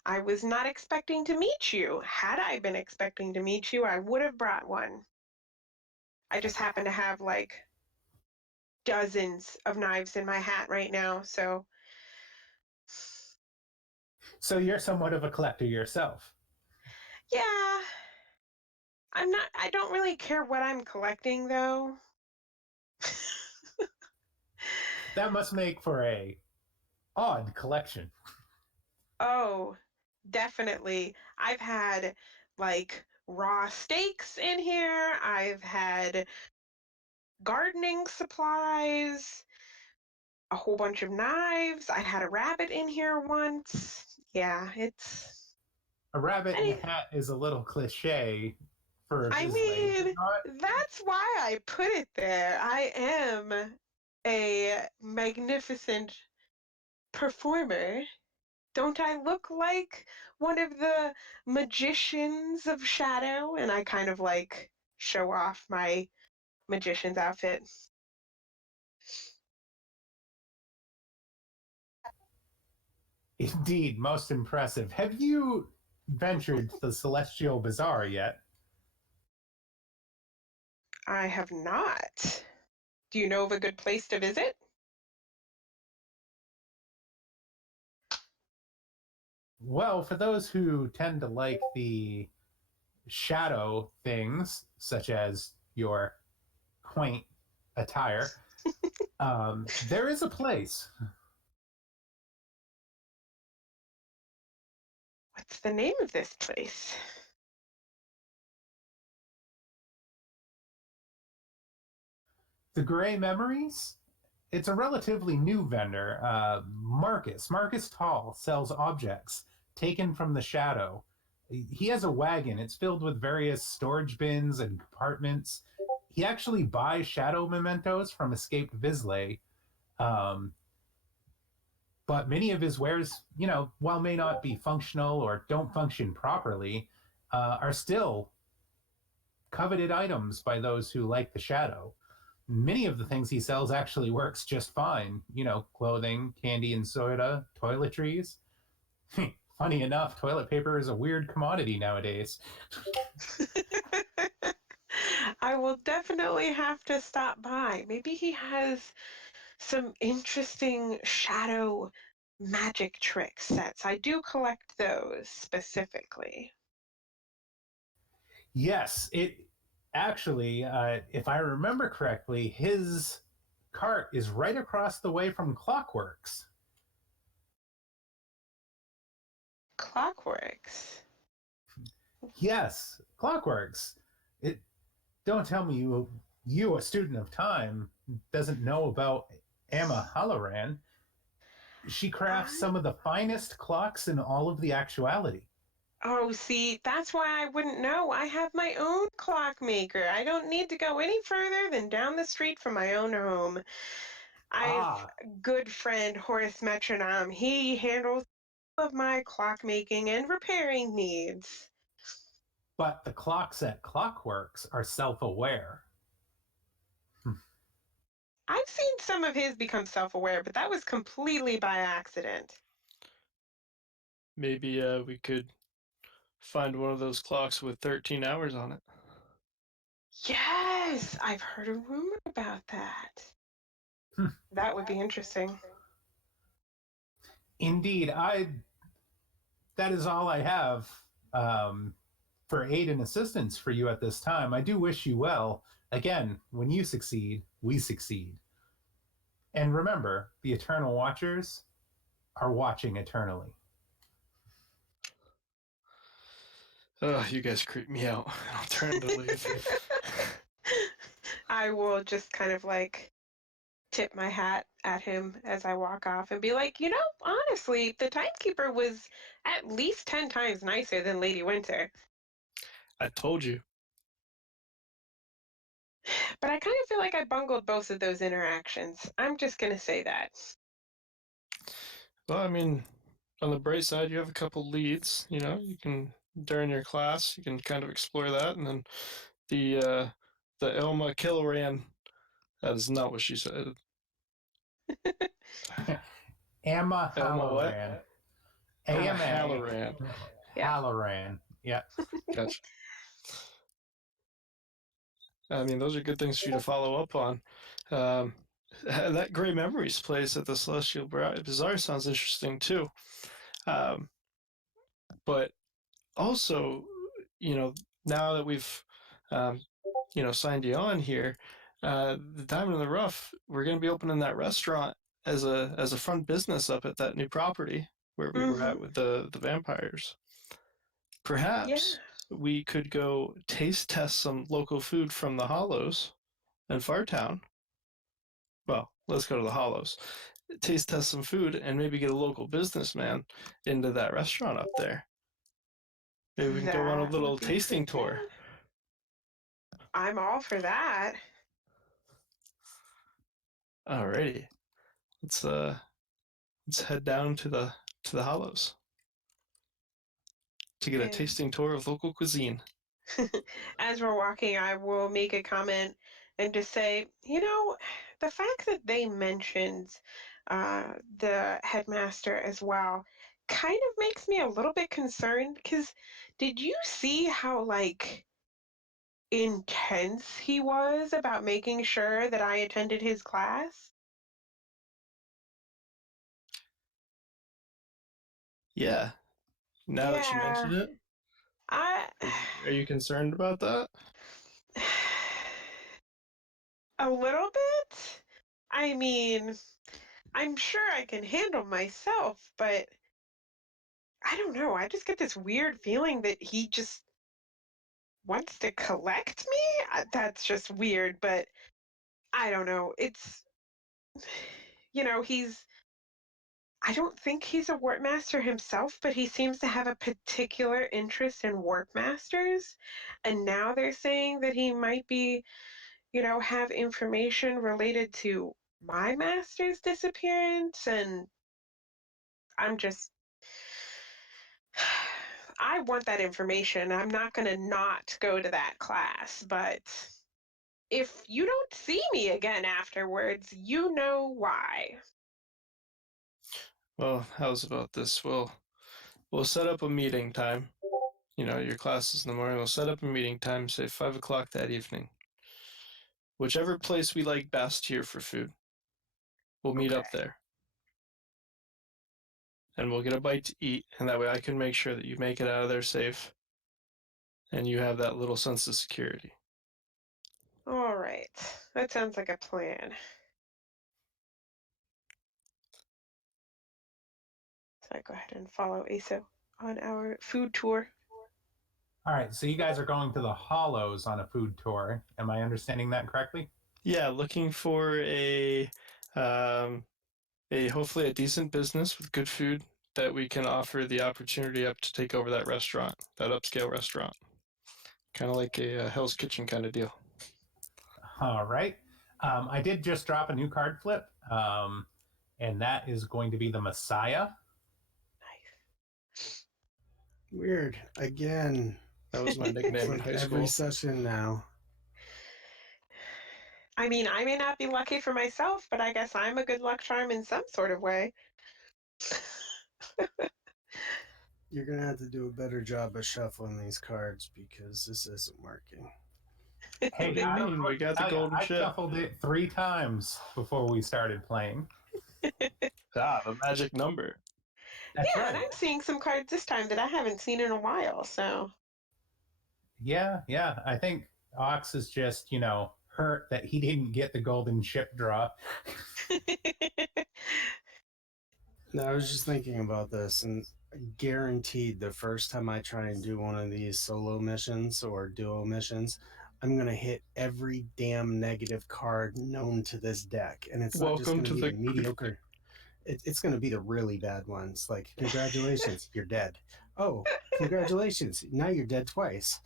I was not expecting to meet you. Had I been expecting to meet you, I would have brought one. I just happen to have like dozens of knives in my hat right now, so So you're somewhat of a collector yourself. yeah. I don't really care what I'm collecting though. That must make for a odd collection. Oh, definitely. I've had like raw steaks in here. I've had gardening supplies, a whole bunch of knives. I had a rabbit in here once. Yeah, it's A rabbit in a any hat is a little cliche for I Vizsla, is it mean, not? that's why I put it there. I am a magnificent performer. Don't I look like one of the magicians of shadow? And I kind of like show off my magician's outfit. Indeed, most impressive. Have you ventured to the Celestial Bazaar yet? I have not. Do you know of a good place to visit? Well, for those who tend to like the shadow things, such as your quaint attire, there is a place. What's the name of this place? The Gray Memories? It's a relatively new vendor. Marcus Tall sells objects taken from the shadow. He has a wagon. It's filled with various storage bins and compartments. He actually buys shadow mementos from escaped Vizsla. Um, but many of his wares, while may not be functional or don't function properly, are still coveted items by those who like the shadow. Many of the things he sells actually works just fine. Clothing, candy and soda, toiletries. Funny enough, toilet paper is a weird commodity nowadays. I will definitely have to stop by. Maybe he has some interesting shadow magic trick sets. I do collect those specifically. Yes, it actually, if I remember correctly, his cart is right across the way from Clockworks. Clockworks. Yes, Clockworks. It don't tell me you a student of time doesn't know about Emma Halloran. She crafts I some of the finest clocks in all of the actuality. Oh, see, that's why I wouldn't know. I have my own clockmaker. I don't need to go any further than down the street from my own home. I've Ah, a good friend, Horace Metronome. He handles all of my clockmaking and repairing needs. but the clocks at Clockworks are self-aware. I've seen some of his become self-aware, but that was completely by accident. Maybe we could find one of those clocks with 13 hours on it. Yes, I've heard a rumor about that. Hmm. That would be interesting. Indeed, that is all I have for aid and assistance for you at this time. I do wish you well. Again, when you succeed, we succeed. And remember, the Eternal Watchers are watching eternally. Oh, you guys creep me out. I'll turn to leave. I will just kind of like tip my hat at him as I walk off and be like, honestly, the Timekeeper was at least 10 times nicer than Lady Winter. I told you. But I kind of feel like I bungled both of those interactions. I'm just going to say that. Well, I mean, on the bright side, you have a couple leads. You can during your class, you can kind of explore that, and then the Elma Killoran. That is not what she said. Amma Elma what? Halloran. Elma AMA Halloran. Yeah. Halloran. Yeah. Gotcha. I mean, those are good things for you to follow up on. That Gray Memories place at the Celestial Bazaar sounds interesting too. Um, but also, now that we've, um, signed you on here, the Diamond in the Rough, we're going to be opening that restaurant as a front business up at that new property where we were at with the vampires. Perhaps we could go taste test some local food from the Hollows in Fartown. Well, let's go to the Hollows. Taste test some food and maybe get a local businessman into that restaurant up there. Maybe we can go on a That little would be tasting pretty tour. good. I'm all for that. Alrighty. Let's head down to the Hollows to get a And tasting tour of local cuisine. as we're walking, I will make a comment and just say, the fact that they mentioned the headmaster as well kind of makes me a little bit concerned because did you see how like intense he was about making sure that I attended his class? Yeah. Now that you Yeah, mention it, I are you concerned about that? a little bit. I mean, I'm sure I can handle myself, but I don't know. I just get this weird feeling that he just wants to collect me. That's just weird, but I don't know. He's, I don't think he's a warp master himself, but he seems to have a particular interest in warp masters. And now they're saying that he might be, have information related to my master's disappearance. And I'm just, I want that information. I'm not going to not go to that class, but if you don't see me again afterwards, you know why. Well, how's about this? We'll set up a meeting time. Your class is in the morning. We'll set up a meeting time, say 5 o'clock that evening. Whichever place we like best here for food, we'll meet Okay. up there. And we'll get a bite to eat, and that way I can make sure that you make it out of there safe and you have that little sense of security. All right. That sounds like a plan. So I go ahead and follow Aso on our food tour. All right. So you guys are going to the Hollows on a food tour. Am I understanding that correctly? Yeah, looking for a hopefully a decent business with good food that we can offer the opportunity up to take over that restaurant, that upscale restaurant. Kind of like a Hell's Kitchen kind of deal. All right. I did just drop a new card flip, and that is going to be the Messiah. Nice. Weird. Again. That was my It's nickname in like high every school. session now. I mean, I may not be lucky for myself, but I guess I'm a good luck charm in some sort of way. You're gonna have to do a better job of shuffling these cards because this isn't working. Hey, I don't know We what to got the tell you. golden I ship. shuffled it 3 times before we started playing. The magic number. That's Yeah, right. and I'm seeing some cards this time that I haven't seen in a while, so. Yeah. I think Ox is just, hurt that he didn't get the golden ship draw. No, I was just thinking about this, and guaranteed the first time I try and do one of these solo missions or duo missions, I'm gonna hit every damn negative card known to this deck, and it's not just Welcome gonna to be the the mediocre. It's gonna be the really bad ones. Like, congratulations, you're dead. Oh, congratulations, now you're dead twice.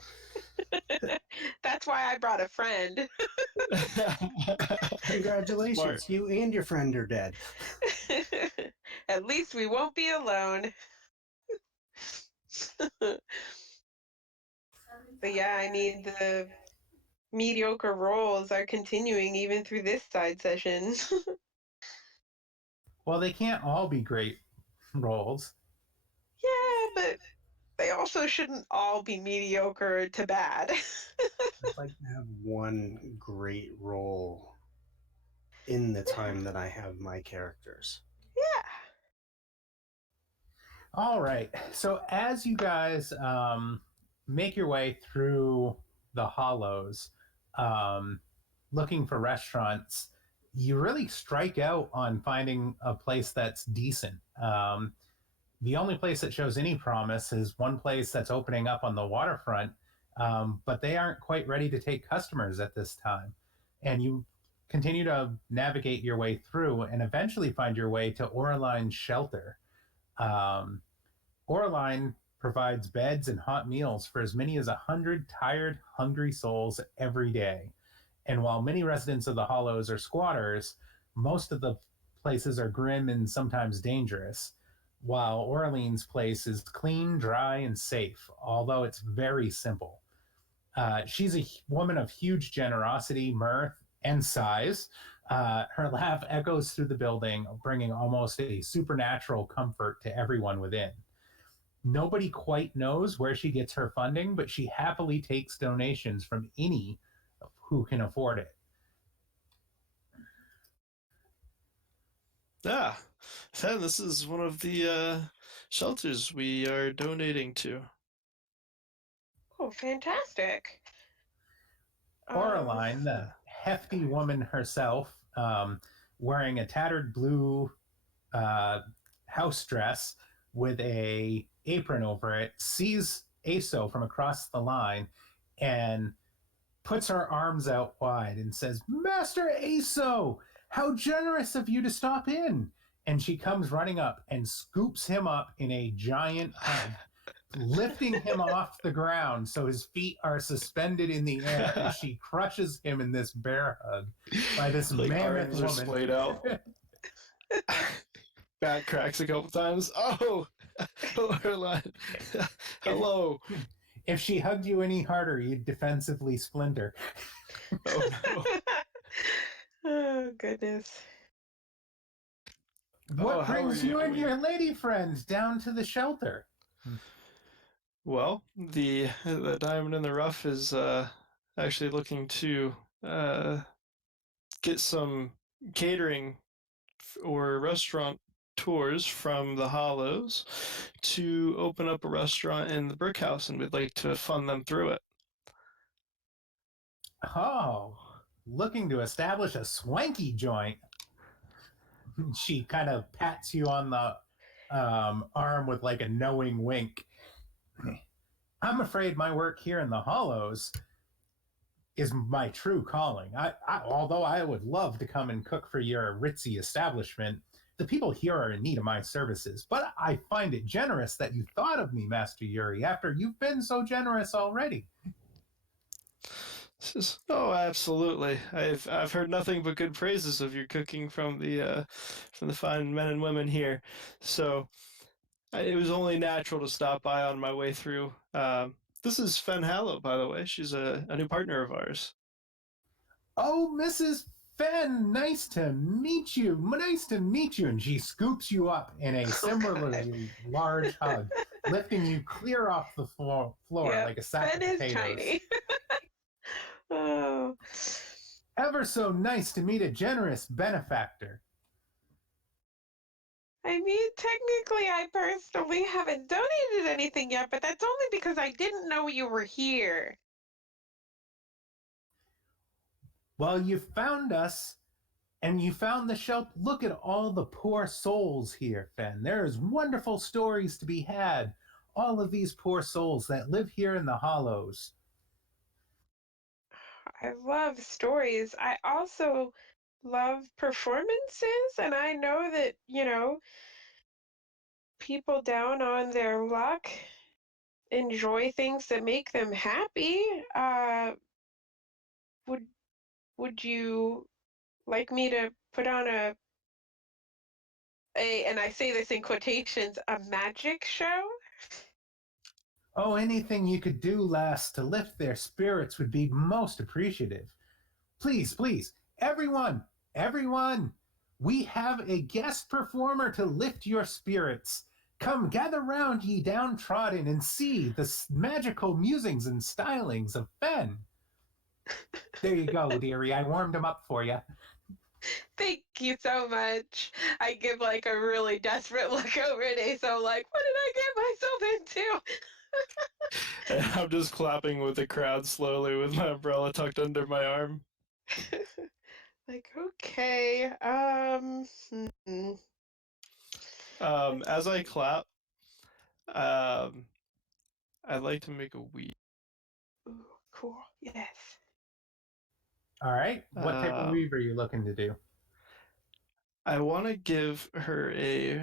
That's why I brought a friend. Congratulations, Smart. you and your friend are dead. At least we won't be alone. But yeah, I mean, the mediocre rolls are continuing even through this side session. Well, they can't all be great rolls. Yeah, but they also shouldn't all be mediocre to bad. I'd like to have one great roll in the time that I have my characters. Yeah. All right. So as you guys make your way through the hollows, um, looking for restaurants, you really strike out on finding a place that's decent. The only place that shows any promise is one place that's opening up on the waterfront, but they aren't quite ready to take customers at this time. And you continue to navigate your way through and eventually find your way to Oraline's shelter. Um, Oraline provides beds and hot meals for as many as 100 tired, hungry souls every day. And while many residents of the Hollows are squatters, most of the places are grim and sometimes dangerous, while Oraline's place is clean, dry, and safe, although it's very simple. She's a woman of huge generosity, mirth, and size. Her laugh echoes through the building, bringing almost a supernatural comfort to everyone within. Nobody quite knows where she gets her funding, but she happily takes donations from any who can afford it. Fenn, this is one of the shelters we are donating to. Oh, fantastic. Coraline, the hefty woman herself, wearing a tattered blue house dress with a apron over it, sees Aso from across the line and puts her arms out wide and says, "Master Aso, how generous of you to stop in." And she comes running up and scoops him up in a giant hug, lifting him off the ground so his feet are suspended in the air as she crushes him in this bear hug by this Like mammoth arms are woman. splayed out. Back cracks a couple times. Oh, Orline. Hello. If she hugged you any harder, you'd defensively splinter. Oh no. Oh, goodness. What how brings are you and doing? your lady friends down to the shelter? Well, the diamond in the rough is actually looking to get some catering or restaurant tours from the Hollows to open up a restaurant in the brick house, and we'd like to fund them through it. Oh, looking to establish a swanky joint. She kind of pats you on the arm with like a knowing wink. I'm afraid my work here in the Hollows is my true calling. Although I would love to come and cook for your ritzy establishment, the people here are in need of my services. But I find it generous that you thought of me, Master Yuri, after you've been so generous already. Oh, absolutely. I've heard nothing but good praises of your cooking from the fine men and women here. So it was only natural to stop by on my way through. This is Fenn Hallow, by the way. She's a new partner of ours. Oh, Mrs. Fenn, nice to meet you. Nice to meet you. And she scoops you up in a similarly large hug, lifting you clear off the floor Yep, like a sack Fenn of is potatoes. tiny. Oh. Ever so nice to meet a generous benefactor. I mean, technically, I personally haven't donated anything yet, but that's only because I didn't know you were here. Well, you found us, and you found the shelter. Look at all the poor souls here, Fenn. There's wonderful stories to be had. All of these poor souls that live here in the hollows. I love stories. I also love performances, and I know that, people down on their luck enjoy things that make them happy. Would would you like me to put on and I say this in quotations, a magic show? Oh, anything you could do, lass, to lift their spirits would be most appreciative. Please, please, everyone, we have a guest performer to lift your spirits. Come, gather round, ye downtrodden, and see the magical musings and stylings of Fenn. There you go, dearie. I warmed him up for you. Thank you so much. I give like a really desperate look over at Aso, like, what did I get myself into? And I'm just clapping with the crowd slowly with my umbrella tucked under my arm. Like, okay, As I clap, I'd like to make a weed. Ooh, cool, yes. All right. What type of weave are you looking to do? I want to give her a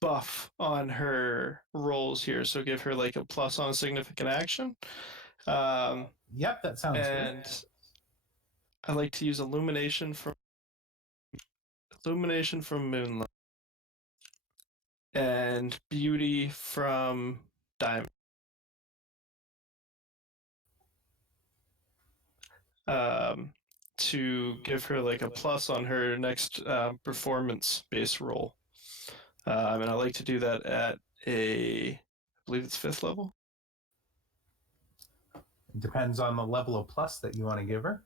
buff on her rolls here, so give her like a plus on significant action. Yep, that sounds And good. I like to use illumination from moonlight and beauty from diamond. To give her like a plus on her next performance-based roll. And I like to do that at I believe it's 5th level. It depends on the level of plus that you want to give her.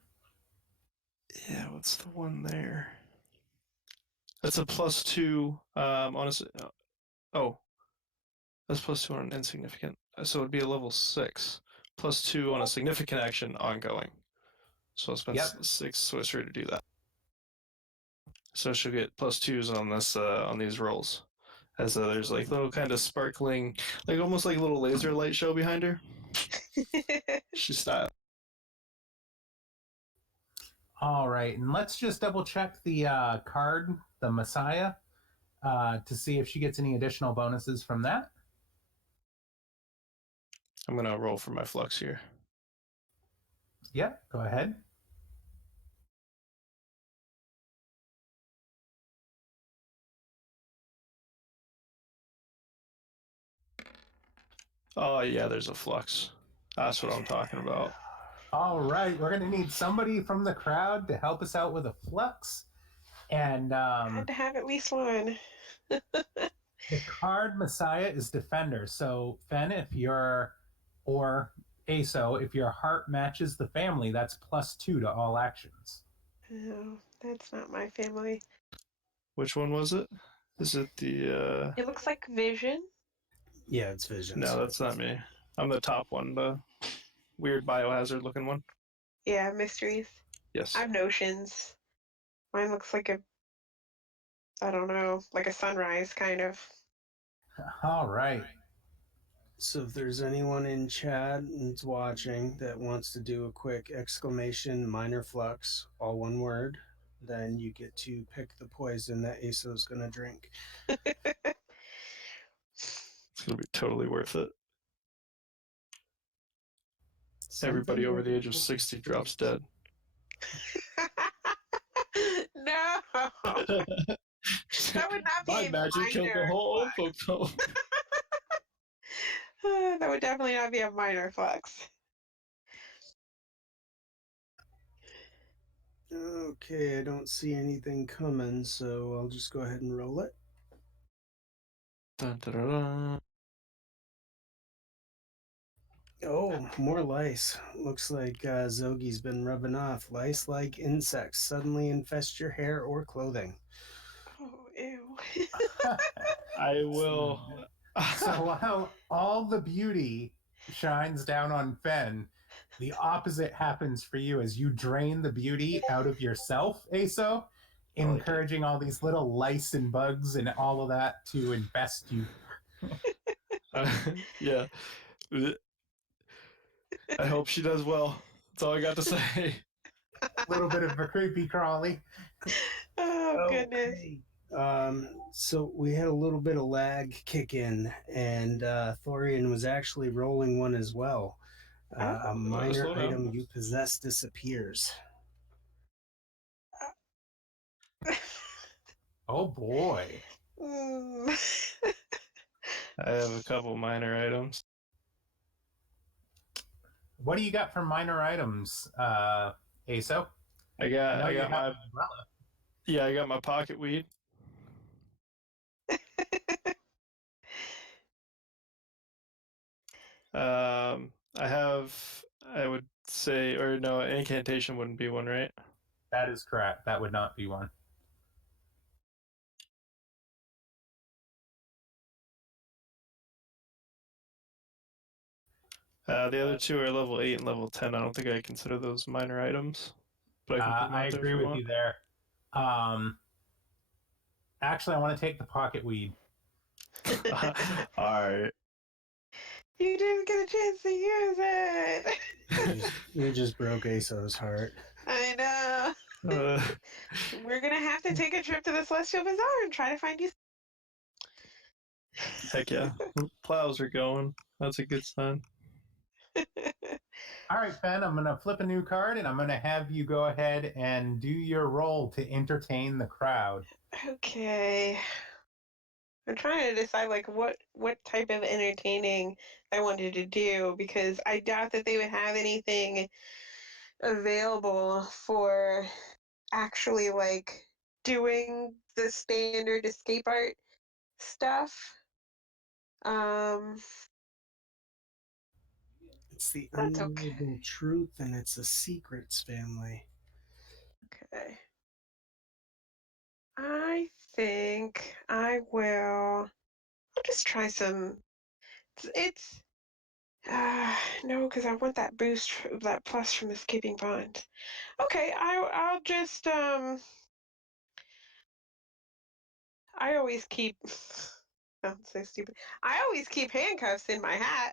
Yeah, what's the one there? That's a +2 on a. Oh, that's +2 on an insignificant. So it'd be a level 6. +2 on a significant action ongoing. So I'll spend 6 Swiss Ray to do that. So she'll get +2s on this on these rolls. As there's like little kind of sparkling, like almost like a little laser light show behind her. She's style. All right, and let's just double check the card, the Messiah, to see if she gets any additional bonuses from that. I'm gonna roll for my flux here. Yeah, go ahead. Oh yeah, there's a flux. That's what I'm talking about. All right, we're going to need somebody from the crowd to help us out with a flux. And Had to have at least one. the card Messiah is Defender. So, Fenn, or Aso, if your heart matches the family, that's +2 to all actions. Oh, that's not my family. Which one was it? Is it the? It looks like Vision. Yeah, it's visions. No, that's not me. I'm the top one, the weird biohazard looking one. Yeah, Mysteries. Yes. I have Notions. Mine looks like I don't know, like a sunrise, kind of. All right. So if there's anyone in chat that's watching that wants to do a quick exclamation minor flux, all one word, then you get to pick the poison that Aso's gonna drink. It's gonna be totally worth it. Everybody Something over the like age of 60 drops dead. No, that would not be My a magic killed the minor whole flux. folks home. That would definitely not be a minor flux. Okay, I don't see anything coming, so I'll just go ahead and roll it. Dun, dun, dun, dun. Oh, more lice. Looks like Zogi's been rubbing off. Lice-like insects suddenly infest your hair or clothing. Oh, ew. I will. So while all the beauty shines down on Fenn, the opposite happens for you as you drain the beauty out of yourself, Aso, encouraging all these little lice and bugs and all of that to infest you. Yeah. I hope she does well. That's all I got to say. A little bit of a creepy crawly. Oh, goodness. Okay. So we had a little bit of lag kick in, and Thorian was actually rolling one as well. A minor Slow down. item you possess disappears. Oh boy. Mm. I have a couple minor items. What do you got for minor items, Aso? I got know I you got have my an umbrella. yeah, I got my pocket weed. I would say, or no, incantation wouldn't be one, right? That is correct. That would not be one. The other two are level 8 and level 10. I don't think I consider those minor items, but I can put them I out there if agree you with want. you there. Actually, I want to take the pocket weed. All right. You didn't get a chance to use it. You just broke Aso's heart. I know. We're gonna have to take a trip to the Celestial Bazaar and try to find you. Heck yeah. Plows are going. That's a good sign. All right, Ben, I'm going to flip a new card and I'm going to have you go ahead and do your role to entertain the crowd. Okay. I'm trying to decide like what type of entertaining I wanted to do because I doubt that they would have anything available for actually like doing the standard escape art stuff. Um, It's the that's okay. unreadable truth, and it's a secrets family. Okay. I think I will. I'll just try some. It's no, because I want that boost, that plus from escaping bonds. Okay, I'll just I always keep. Sounds so stupid. I always keep handcuffs in my hat.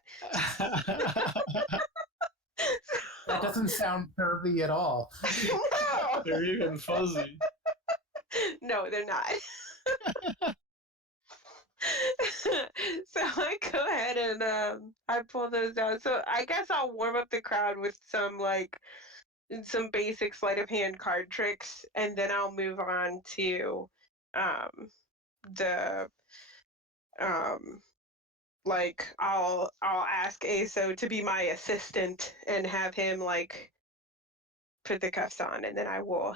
That doesn't sound pervy at all. No. They're even fuzzy. No, they're not. So I go ahead and I pull those out. So I guess I'll warm up the crowd with some like some basic sleight of hand card tricks, and then I'll move on to the um like I'll ask Aso to be my assistant and have him like put the cuffs on, and then I will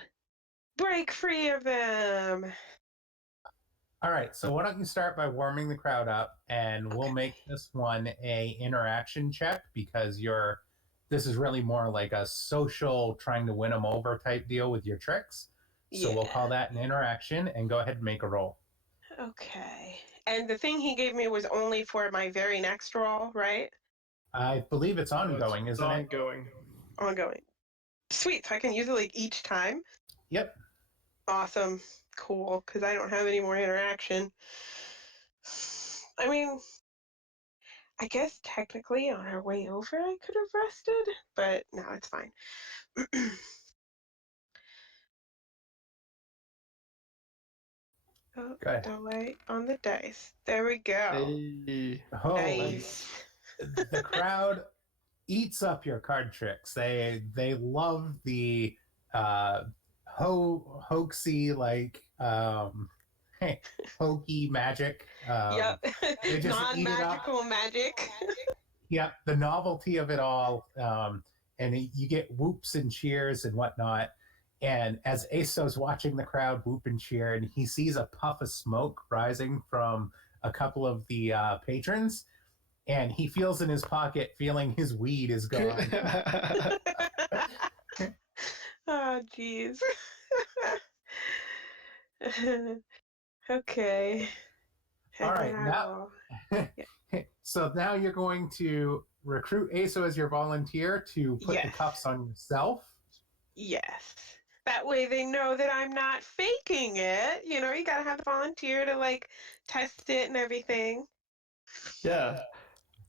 break free of them. All right, so why don't you start by warming the crowd up and we'll Okay. make this one a interaction check because this is really more like a social trying to win them over type deal with your tricks. So we'll Yeah. call that an interaction and go ahead and make a roll. Okay. And the thing he gave me was only for my very next roll, right? I believe it's ongoing, It's isn't it? ongoing. Ongoing. Sweet. So I can use it like each time. Yep. Awesome. Cool. Because I don't have any more interaction. I mean, I guess technically on our way over I could have rested, but no, it's fine. Oh, Go ahead. delay on the dice. There we go. Hey. Oh, Nice. the crowd eats up your card tricks. They love the hoaxy like hokey magic. Yep. They just eat it up. Non-magical magic. Yep, the novelty of it all, and you get whoops and cheers and whatnot. And as Aso's watching the crowd whoop and cheer, and he sees a puff of smoke rising from a couple of the patrons, and he feels in his pocket, feeling his weed is gone. Oh, jeez. Okay. All And then right, I now. will. So now you're going to recruit Aso as your volunteer to put the Yes. cuffs on yourself. Yes. That way they know that I'm not faking it. You know, you gotta have the volunteer to like test it and everything. Yeah.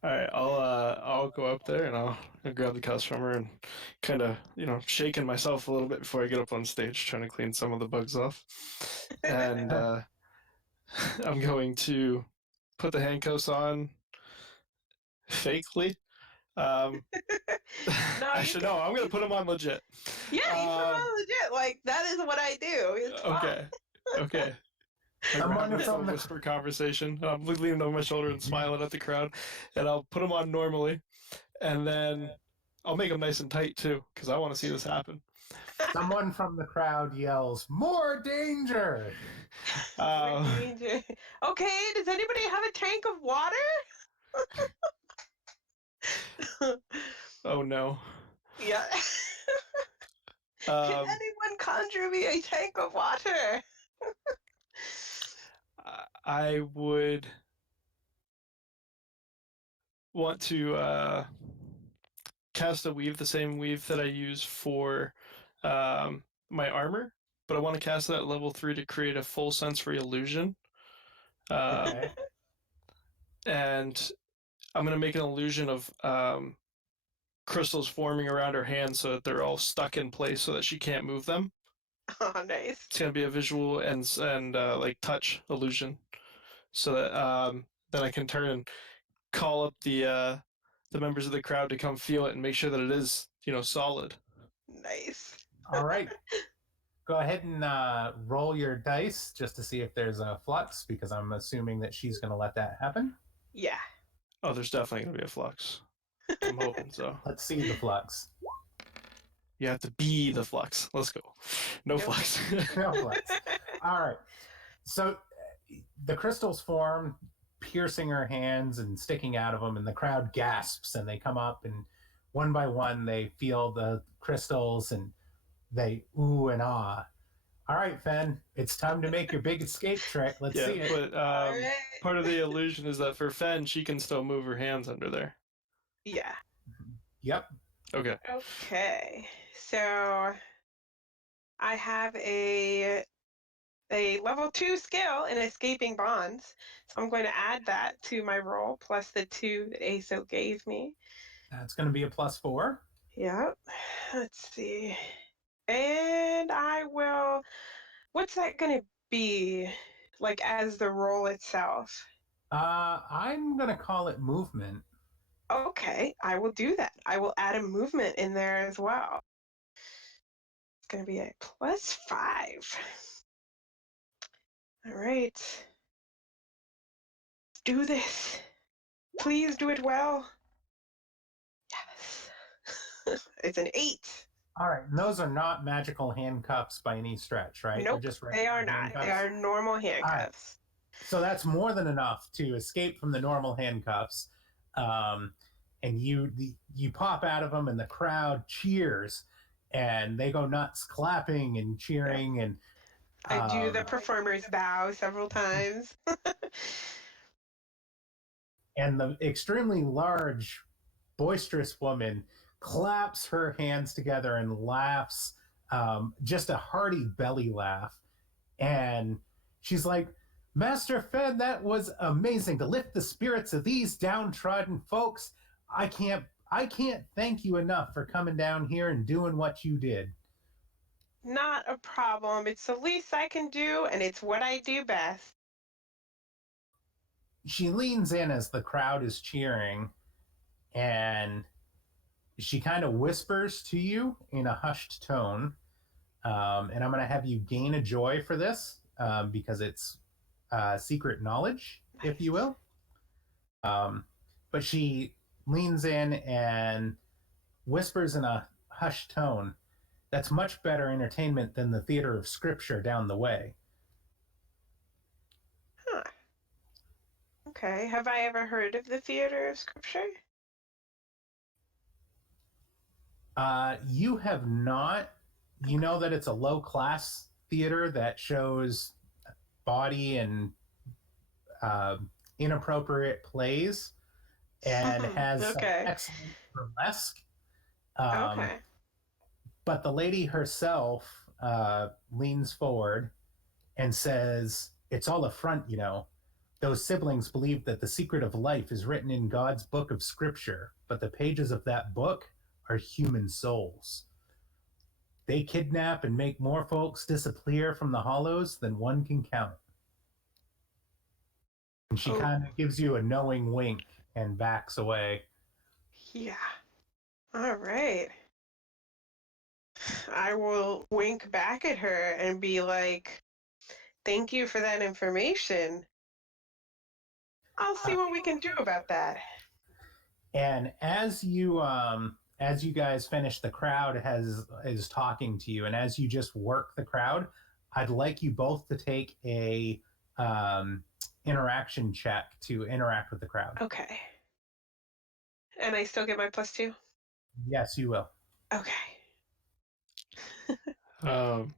All right, I'll go up there and I'll grab the cuffs from her and kind of shaking myself a little bit before I get up on stage, trying to clean some of the bugs off, and I'm going to put the handcuffs on fakely. No, I should know. I'm gonna put them on legit. Yeah, you put them on legit. Like that is what I do. It's Okay. fine. Okay. We're Someone having a from little the whisper conversation. I'm leaning over my shoulder and smiling at the crowd, and I'll put them on normally, and then I'll make them nice and tight too, because I want to see this happen. someone from the crowd yells, "More danger!" More danger. Okay, does anybody have a tank of water? Oh no. Yeah. Can anyone conjure me a tank of water? I would want to cast a weave, the same weave that I use for my armor, but I want to cast that at level 3 to create a full sensory illusion. Okay. And I'm going to make an illusion of crystals forming around her hands so that they're all stuck in place so that she can't move them. Oh, nice. It's going to be a visual and like touch illusion, so that then I can turn and call up the members of the crowd to come feel it and make sure that it is solid. Nice. All right. Go ahead and roll your dice just to see if there's a flux, because I'm assuming that she's going to let that happen. Yeah. Oh, there's definitely going to be a flux. I'm hoping so. Let's see the flux. You have to be the flux. Let's go. No flux. No flux. All right. So the crystals form, piercing her hands and sticking out of them, and the crowd gasps, and they come up, and one by one they feel the crystals, and they ooh and ah. All right, Fenn, it's time to make your big escape trick. Let's see it. But Right. part of the illusion is that for Fenn, she can still move her hands under there. Yeah. Yep. Okay. Okay. So I have a level 2 skill in escaping bonds. So I'm going to add that to my roll plus the 2 that Aso gave me. That's going to be a +4. Yep. Let's see. And I will. What's that going to be like as the roll itself? I'm going to call it movement. Okay, I will do that. I will add a movement in there as well. It's going to be a +5. All right. Do this. Please do it well. Yes. It's an 8. All right, and those are not magical handcuffs by any stretch, right? Nope, They're just they are regular not. handcuffs. They are normal handcuffs. Right. So that's more than enough to escape from the normal handcuffs. And you pop out of them, and the crowd cheers, and they go nuts, clapping and cheering. And I do the performer's bow several times. And the extremely large, boisterous woman claps her hands together and laughs, just a hearty belly laugh. And she's like, "Master Fenn, that was amazing to lift the spirits of these downtrodden folks. I can't thank you enough for coming down here and doing what you did." Not a problem. It's the least I can do, and it's what I do best. She leans in as the crowd is cheering, and she kind of whispers to you in a hushed tone. And I'm going to have you gain a joy for this, because it's secret knowledge, if you will. But she leans in and whispers in a hushed tone that's much better entertainment than the theater of scripture down the way. Huh. Okay. Have I ever heard of the theater of scripture? You have not. You know that it's a low class theater that shows body and uh, inappropriate plays and has some Okay. excellent burlesque. Um, Okay. but the lady herself leans forward and says, "It's all a front, you know. Those siblings believe that the secret of life is written in God's book of scripture, but the pages of that book are human souls. They kidnap and make more folks disappear from the hollows than one can count." And she Oh, kind of gives you a knowing wink and backs away. yeah. All right. I will wink back at her and be like, thank you for that information. I'll see what we can do about that. And as you guys finish, the crowd is talking to you, and as you just work the crowd, I'd like you both to take a interaction check to interact with the crowd. Okay. And I still get my +2? Yes, you will. Okay. I'm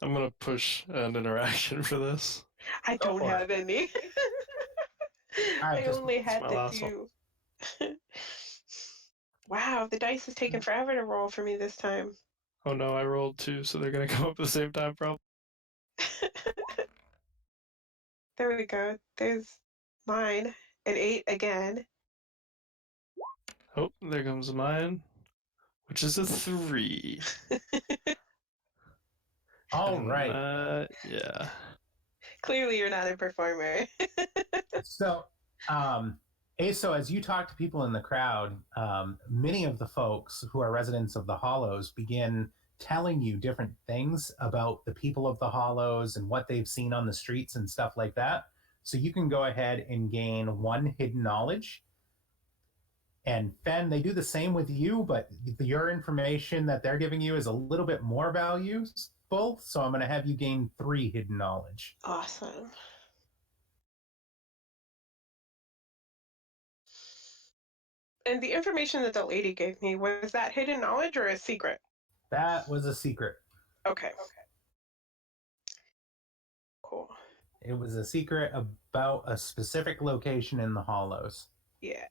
gonna push an interaction for this. I Go don't for have any. All right, I just only It's had my the last one. 2. Wow, the dice is taking forever to roll for me this time. Oh no, I rolled 2, so they're gonna come up at the same time, probably. There we go. There's mine. An 8 again. Oh, there comes mine, which is a 3. all right. Yeah. Clearly, you're not a performer. So, Aso, as you talk to people in the crowd, many of the folks who are residents of the Hollows begin telling you different things about the people of the Hollows and what they've seen on the streets and stuff like that. So you can go ahead and gain 1 hidden knowledge. And Fenn, they do the same with you, but your information that they're giving you is a little bit more valuable. So I'm going to have you gain 3 hidden knowledge. Awesome. And the information that the lady gave me, was that hidden knowledge or a secret? That was a secret. Okay. Cool. It was a secret about a specific location in the Hollows. Yeah.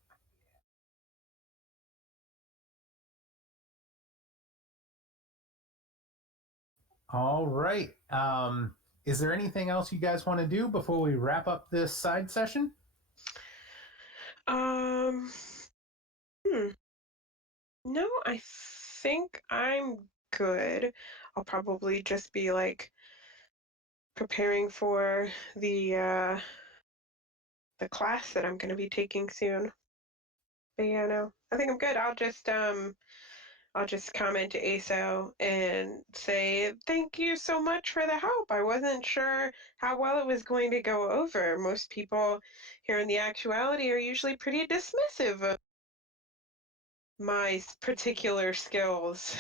All right. Is there anything else you guys want to do before we wrap up this side session? Um. No, I think I'm good. I'll probably just be like preparing for the class that I'm going to be taking soon. But yeah, no, I think I'm good. I'll just comment to ASO and say thank you so much for the help. I wasn't sure how well it was going to go over. Most people here in the actuality are usually pretty dismissive of my particular skills.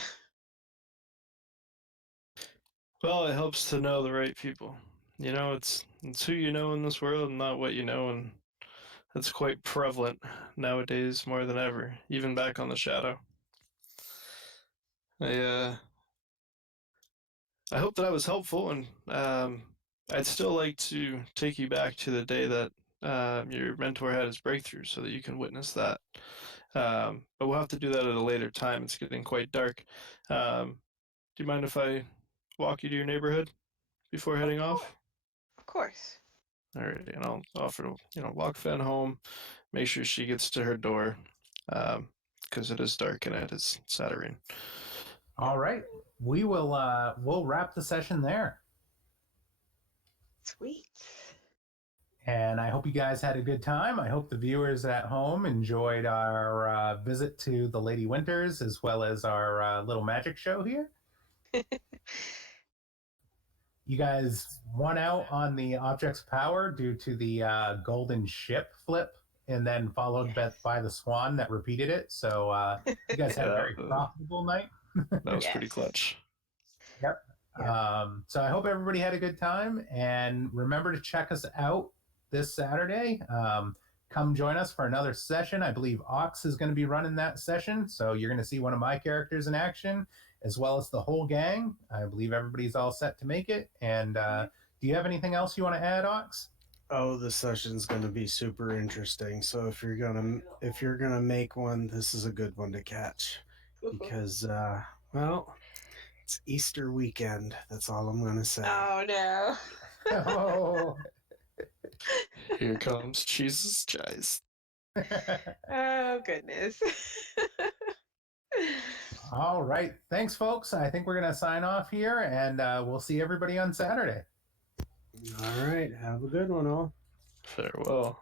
Well, it helps to know the right people. You know, it's who you know in this world and not what you know, and that's quite prevalent nowadays more than ever, even back on the Shadow. I I hope that I was helpful, and I'd still like to take you back to the day that your mentor had his breakthrough, so that you can witness that. But we'll have to do that at a later time. It's getting quite dark. Do you mind if I walk you to your neighborhood before heading off? Of course. Alrighty, and I'll offer to, walk Fenn home, make sure she gets to her door, because it is dark and it is Saturday. All right. We'll wrap the session there. Sweet. And I hope you guys had a good time. I hope the viewers at home enjoyed our visit to the Lady Winters as well as our little magic show here. You guys won out on the Objects of Power due to the golden ship flip and then followed by the swan that repeated it. So you guys had a very profitable night. That was pretty Yes. clutch. Yep. Yep. So I hope everybody had a good time, and remember to check us out this Saturday. Come join us for another session. I believe Ox is going to be running that session, so you're going to see one of my characters in action, as well as the whole gang. I believe everybody's all set to make it. And do you have anything else you want to add, Ox? Oh, the session's going to be super interesting. So if you're gonna make one, this is a good one to catch because well, it's Easter weekend. That's all I'm gonna say. Oh no. Oh. Here comes Jesus Christ. Oh goodness. All right. Thanks, folks. I think we're going to sign off here, and we'll see everybody on Saturday. All right. Have a good one, all. Farewell.